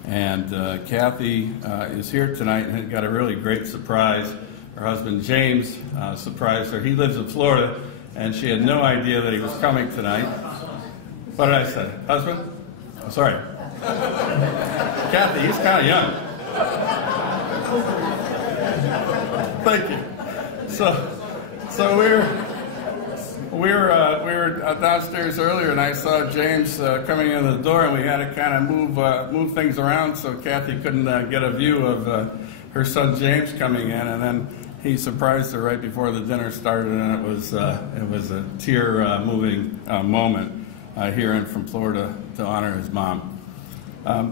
And Kathy is here tonight and got a really great surprise. Her husband James surprised her. He lives in Florida, and she had no idea that he was coming tonight. What did I say? Husband? Oh, sorry. Kathy, he's kind of young. Thank you. So we were downstairs earlier, and I saw James coming in the door, and we had to kind of move things around so Kathy couldn't get a view of her son James coming in, and then he surprised her right before the dinner started, and it was a tear-moving moment hearing from Florida to honor his mom.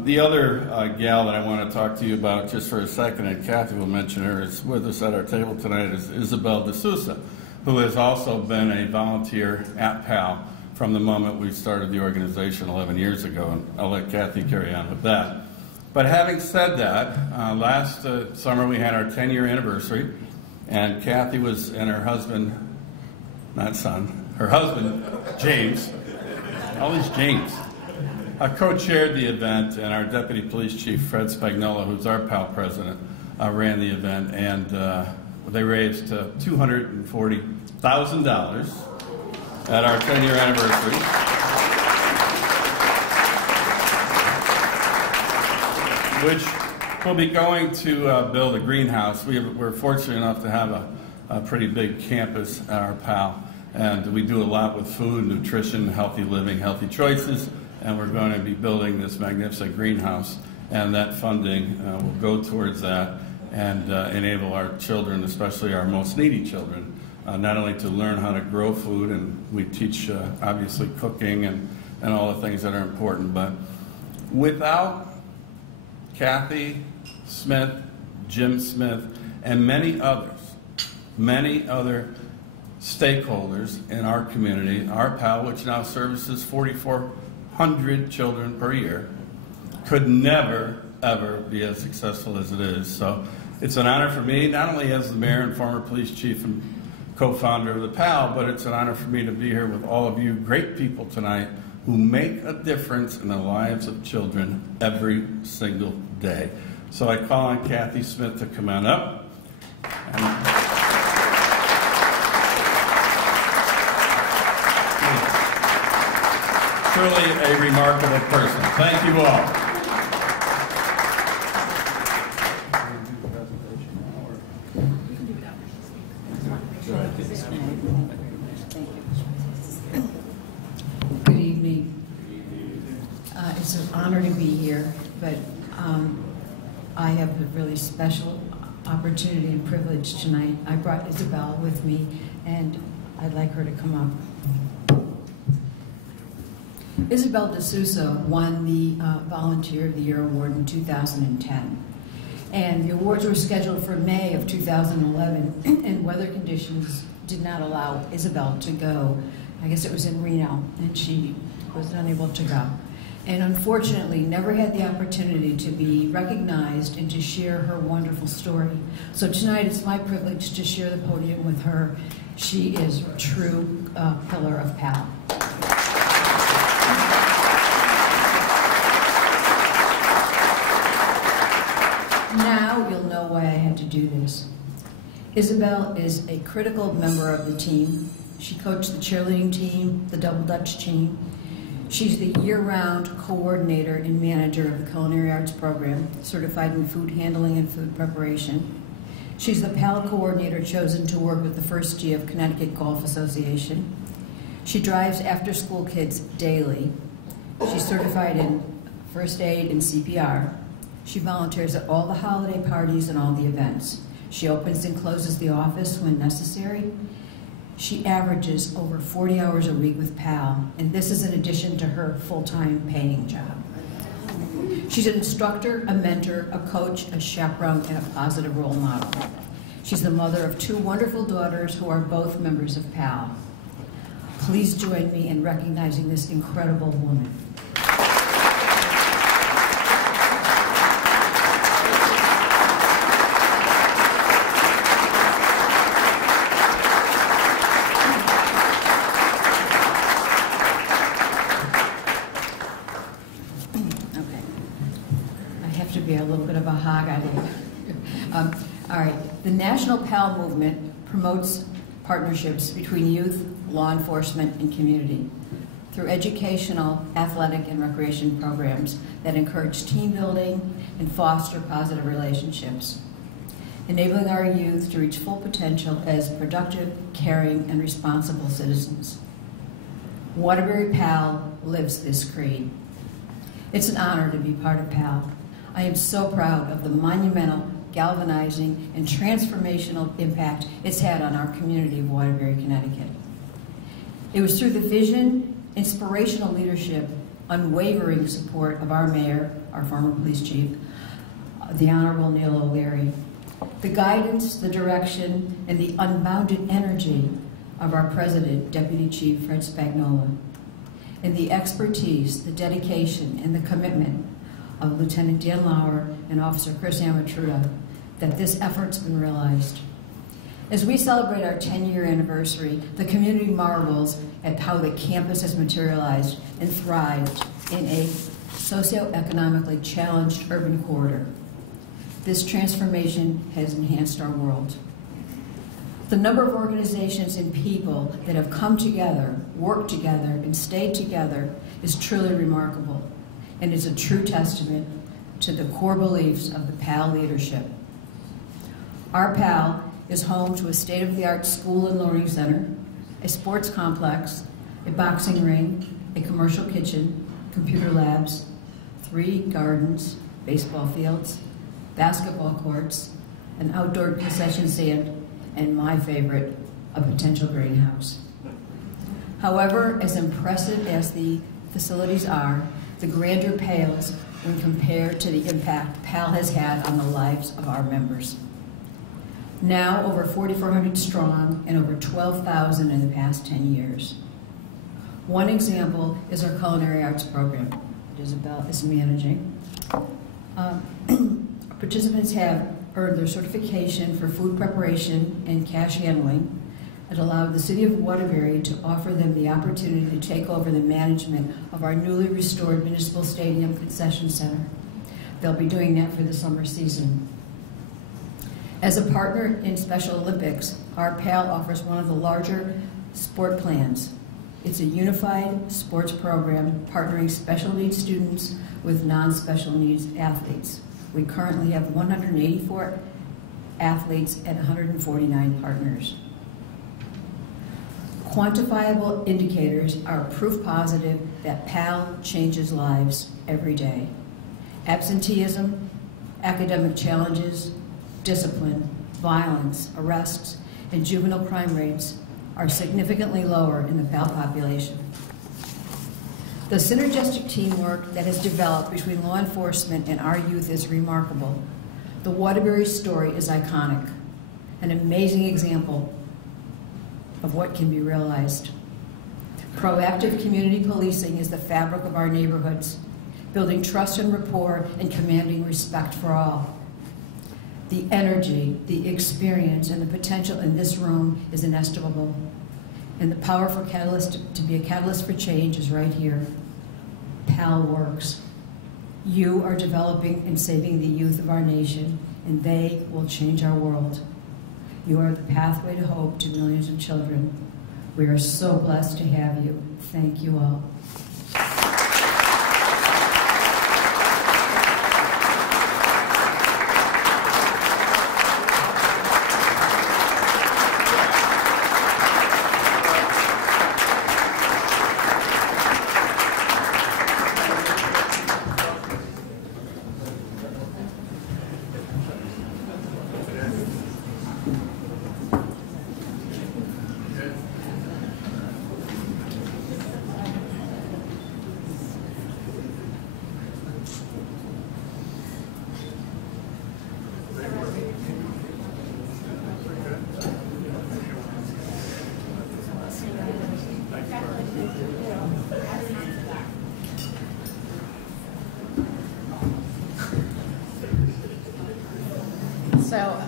The other gal that I want to talk to you about just for a second, and Kathy will mention her, is with us at our table tonight, is Isabel D'Souza, who has also been a volunteer at PAL from the moment we started the organization 11 years ago, and I'll let Kathy carry on with that. But having said that, last summer we had our 10-year anniversary, and Kathy and her husband, not son, her husband, James, all these James, co-chaired the event, and our Deputy Police Chief, Fred Spagnola, who's our PAL president, ran the event, and they raised $240,000 at our 10-year anniversary. Which will be going to build a greenhouse. We're fortunate enough to have a pretty big campus at our PAL, and we do a lot with food, nutrition, healthy living, healthy choices, and we're going to be building this magnificent greenhouse, and that funding will go towards that and enable our children, especially our most needy children, not only to learn how to grow food, and we teach obviously cooking and all the things that are important, but without Kathy Smith, Jim Smith, and many other stakeholders in our community, our PAL, which now services 4,400 children per year, could never, ever be as successful as it is. So it's an honor for me, not only as the mayor and former police chief and co-founder of the PAL, but it's an honor for me to be here with all of you great people tonight who make a difference in the lives of children every single day. So I call on Kathy Smith to come on up. Truly a remarkable person. Thank you all. Good evening. It's an honor to be here, but I have a really special opportunity and privilege tonight. I brought Isabel with me, and I'd like her to come up. Isabel D'Souza won the Volunteer of the Year Award in 2010. And the awards were scheduled for May of 2011, and weather conditions did not allow Isabel to go. I guess it was in Reno, and she was unable to go, and unfortunately never had the opportunity to be recognized and to share her wonderful story. So tonight it's my privilege to share the podium with her. She is a true pillar of PAL. Now you'll know why I had to do this. Isabel is a critical member of the team. She coached the cheerleading team, the Double Dutch team. She's the year-round coordinator and manager of the Culinary Arts Program, certified in food handling and food preparation. She's the PAL coordinator chosen to work with the First Tee of Connecticut Golf Association. She drives after-school kids daily. She's certified in first aid and CPR. She volunteers at all the holiday parties and all the events. She opens and closes the office when necessary. She averages over 40 hours a week with PAL, and this is in addition to her full-time paying job. She's an instructor, a mentor, a coach, a chaperone, and a positive role model. She's the mother of 2 wonderful daughters who are both members of PAL. Please join me in recognizing this incredible woman. All right, the National PAL movement promotes partnerships between youth, law enforcement, and community through educational, athletic, and recreation programs that encourage team building and foster positive relationships, enabling our youth to reach full potential as productive, caring, and responsible citizens. Waterbury PAL lives this creed. It's an honor to be part of PAL. I am so proud of the monumental, galvanizing, and transformational impact it's had on our community of Waterbury, Connecticut. It was through the vision, inspirational leadership, unwavering support of our mayor, our former police chief, the Honorable Neil O'Leary, the guidance, the direction, and the unbounded energy of our president, Deputy Chief Fred Spagnola, and the expertise, the dedication, and the commitment of Lieutenant Dan Lauer and Officer Chris Amatruda, that this effort's been realized. As we celebrate our 10-year anniversary, the community marvels at how the campus has materialized and thrived in a socioeconomically challenged urban corridor. This transformation has enhanced our world. The number of organizations and people that have come together, worked together, and stayed together is truly remarkable, and is a true testament to the core beliefs of the PAL leadership. Our PAL is home to a state-of-the-art school and learning center, a sports complex, a boxing ring, a commercial kitchen, computer labs, 3 gardens, baseball fields, basketball courts, an outdoor concession stand, and my favorite, a potential greenhouse. However, as impressive as the facilities are, the grandeur pales when compared to the impact PAL has had on the lives of our members. Now over 4,400 strong and over 12,000 in the past 10 years. One example is our Culinary Arts Program that Isabel is managing. Participants have earned their certification for food preparation and cash handling. It allowed the City of Waterbury to offer them the opportunity to take over the management of our newly restored Municipal Stadium Concession Center. They'll be doing that for the summer season. As a partner in Special Olympics, our PAL offers one of the larger sport plans. It's a unified sports program partnering special needs students with non-special needs athletes. We currently have 184 athletes and 149 partners. Quantifiable indicators are proof positive that PAL changes lives every day. Absenteeism, academic challenges, discipline, violence, arrests, and juvenile crime rates are significantly lower in the PAL population. The synergistic teamwork that has developed between law enforcement and our youth is remarkable. The Waterbury story is iconic, an amazing example of what can be realized. Proactive community policing is the fabric of our neighborhoods, building trust and rapport and commanding respect for all. The energy, the experience, and the potential in this room is inestimable. And the power for catalyst to be a catalyst for change is right here. PAL works. You are developing and saving the youth of our nation, and they will change our world. You are the pathway to hope to millions of children. We are so blessed to have you. Thank you all. So,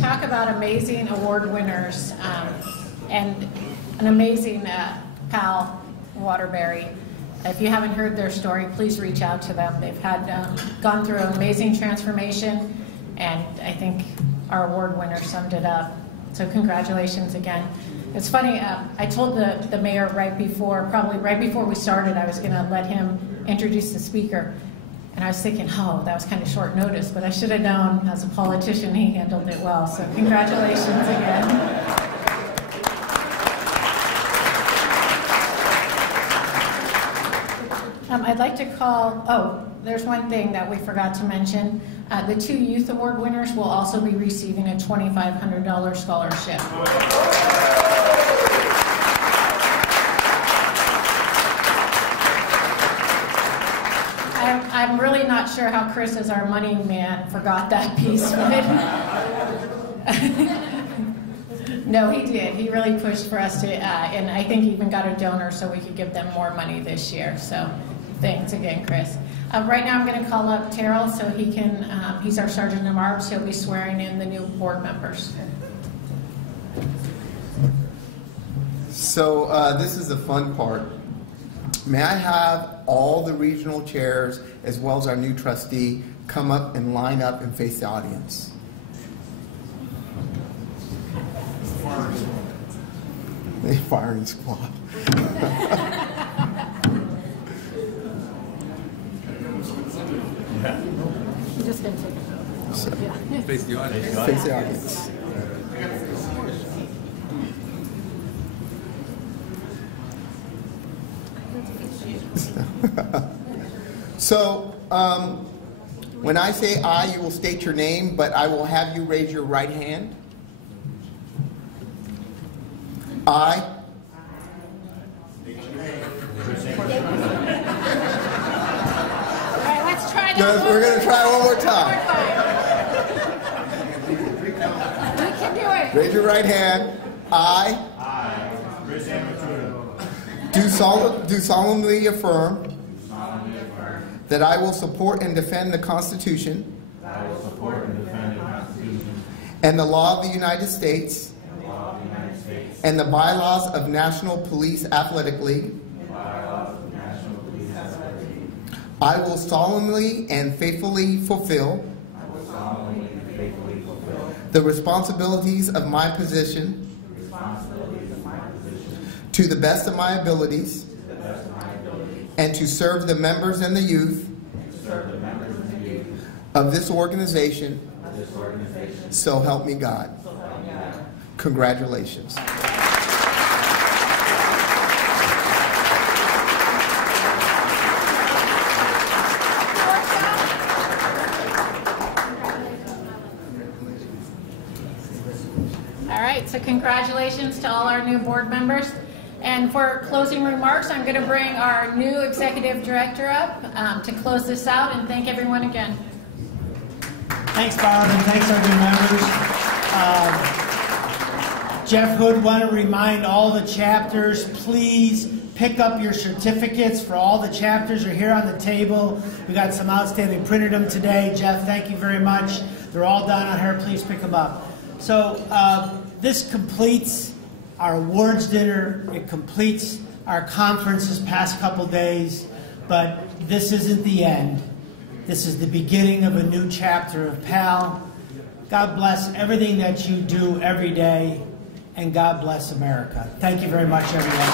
talk about amazing award winners and an amazing pal, Waterbury. If you haven't heard their story, please reach out to them. They've had gone through an amazing transformation, and I think our award winner summed it up. So congratulations again. It's funny, I told the mayor probably right before we started, I was going to let him introduce the speaker. And I was thinking, oh, that was kind of short notice, but I should have known as a politician he handled it well. So congratulations again. I'd like to call, there's one thing that we forgot to mention. The 2 youth award winners will also be receiving a $2,500 scholarship. I'm really not sure how Chris, as our money man, forgot that piece. No, he did. He really pushed for us to, and I think he even got a donor so we could give them more money this year. So thanks again, Chris. Right now I'm going to call up Terrell so he can, he's our Sergeant of Arms. He'll be swearing in the new board members. So this is the fun part. May I have all the regional chairs, as well as our new trustee, come up and line up and face the audience? The firing squad. I'm just going to take it. So, Yeah. Face the audience. face the audience. So, when I say I, you will state your name, but I will have you raise your right hand. I. All right, let's try that. We're going to try one more time. We can do it. Raise your right hand. I. Do solemnly affirm that I will support and defend the Constitution and the law of the United States and the bylaws of National Police Athletic League. I will solemnly and faithfully fulfill the responsibilities of my position to the best of my abilities, and to serve the members and the youth of this organization. So help me God. Congratulations. All right, so congratulations to all our new board members. And for closing remarks, I'm going to bring our new executive director up to close this out and thank everyone again. Thanks, Barb, and thanks, our new members. Jeff Hood, want to remind all the chapters, please pick up your certificates for all the chapters are here on the table. We got some outstanding, printed them today. Jeff, thank you very much. They're all done on here. Please pick them up. So this completes our awards dinner. It completes our conference this past couple days. But this isn't the end. This is the beginning of a new chapter of PAL. God bless everything that you do every day. And God bless America. Thank you very much, everyone.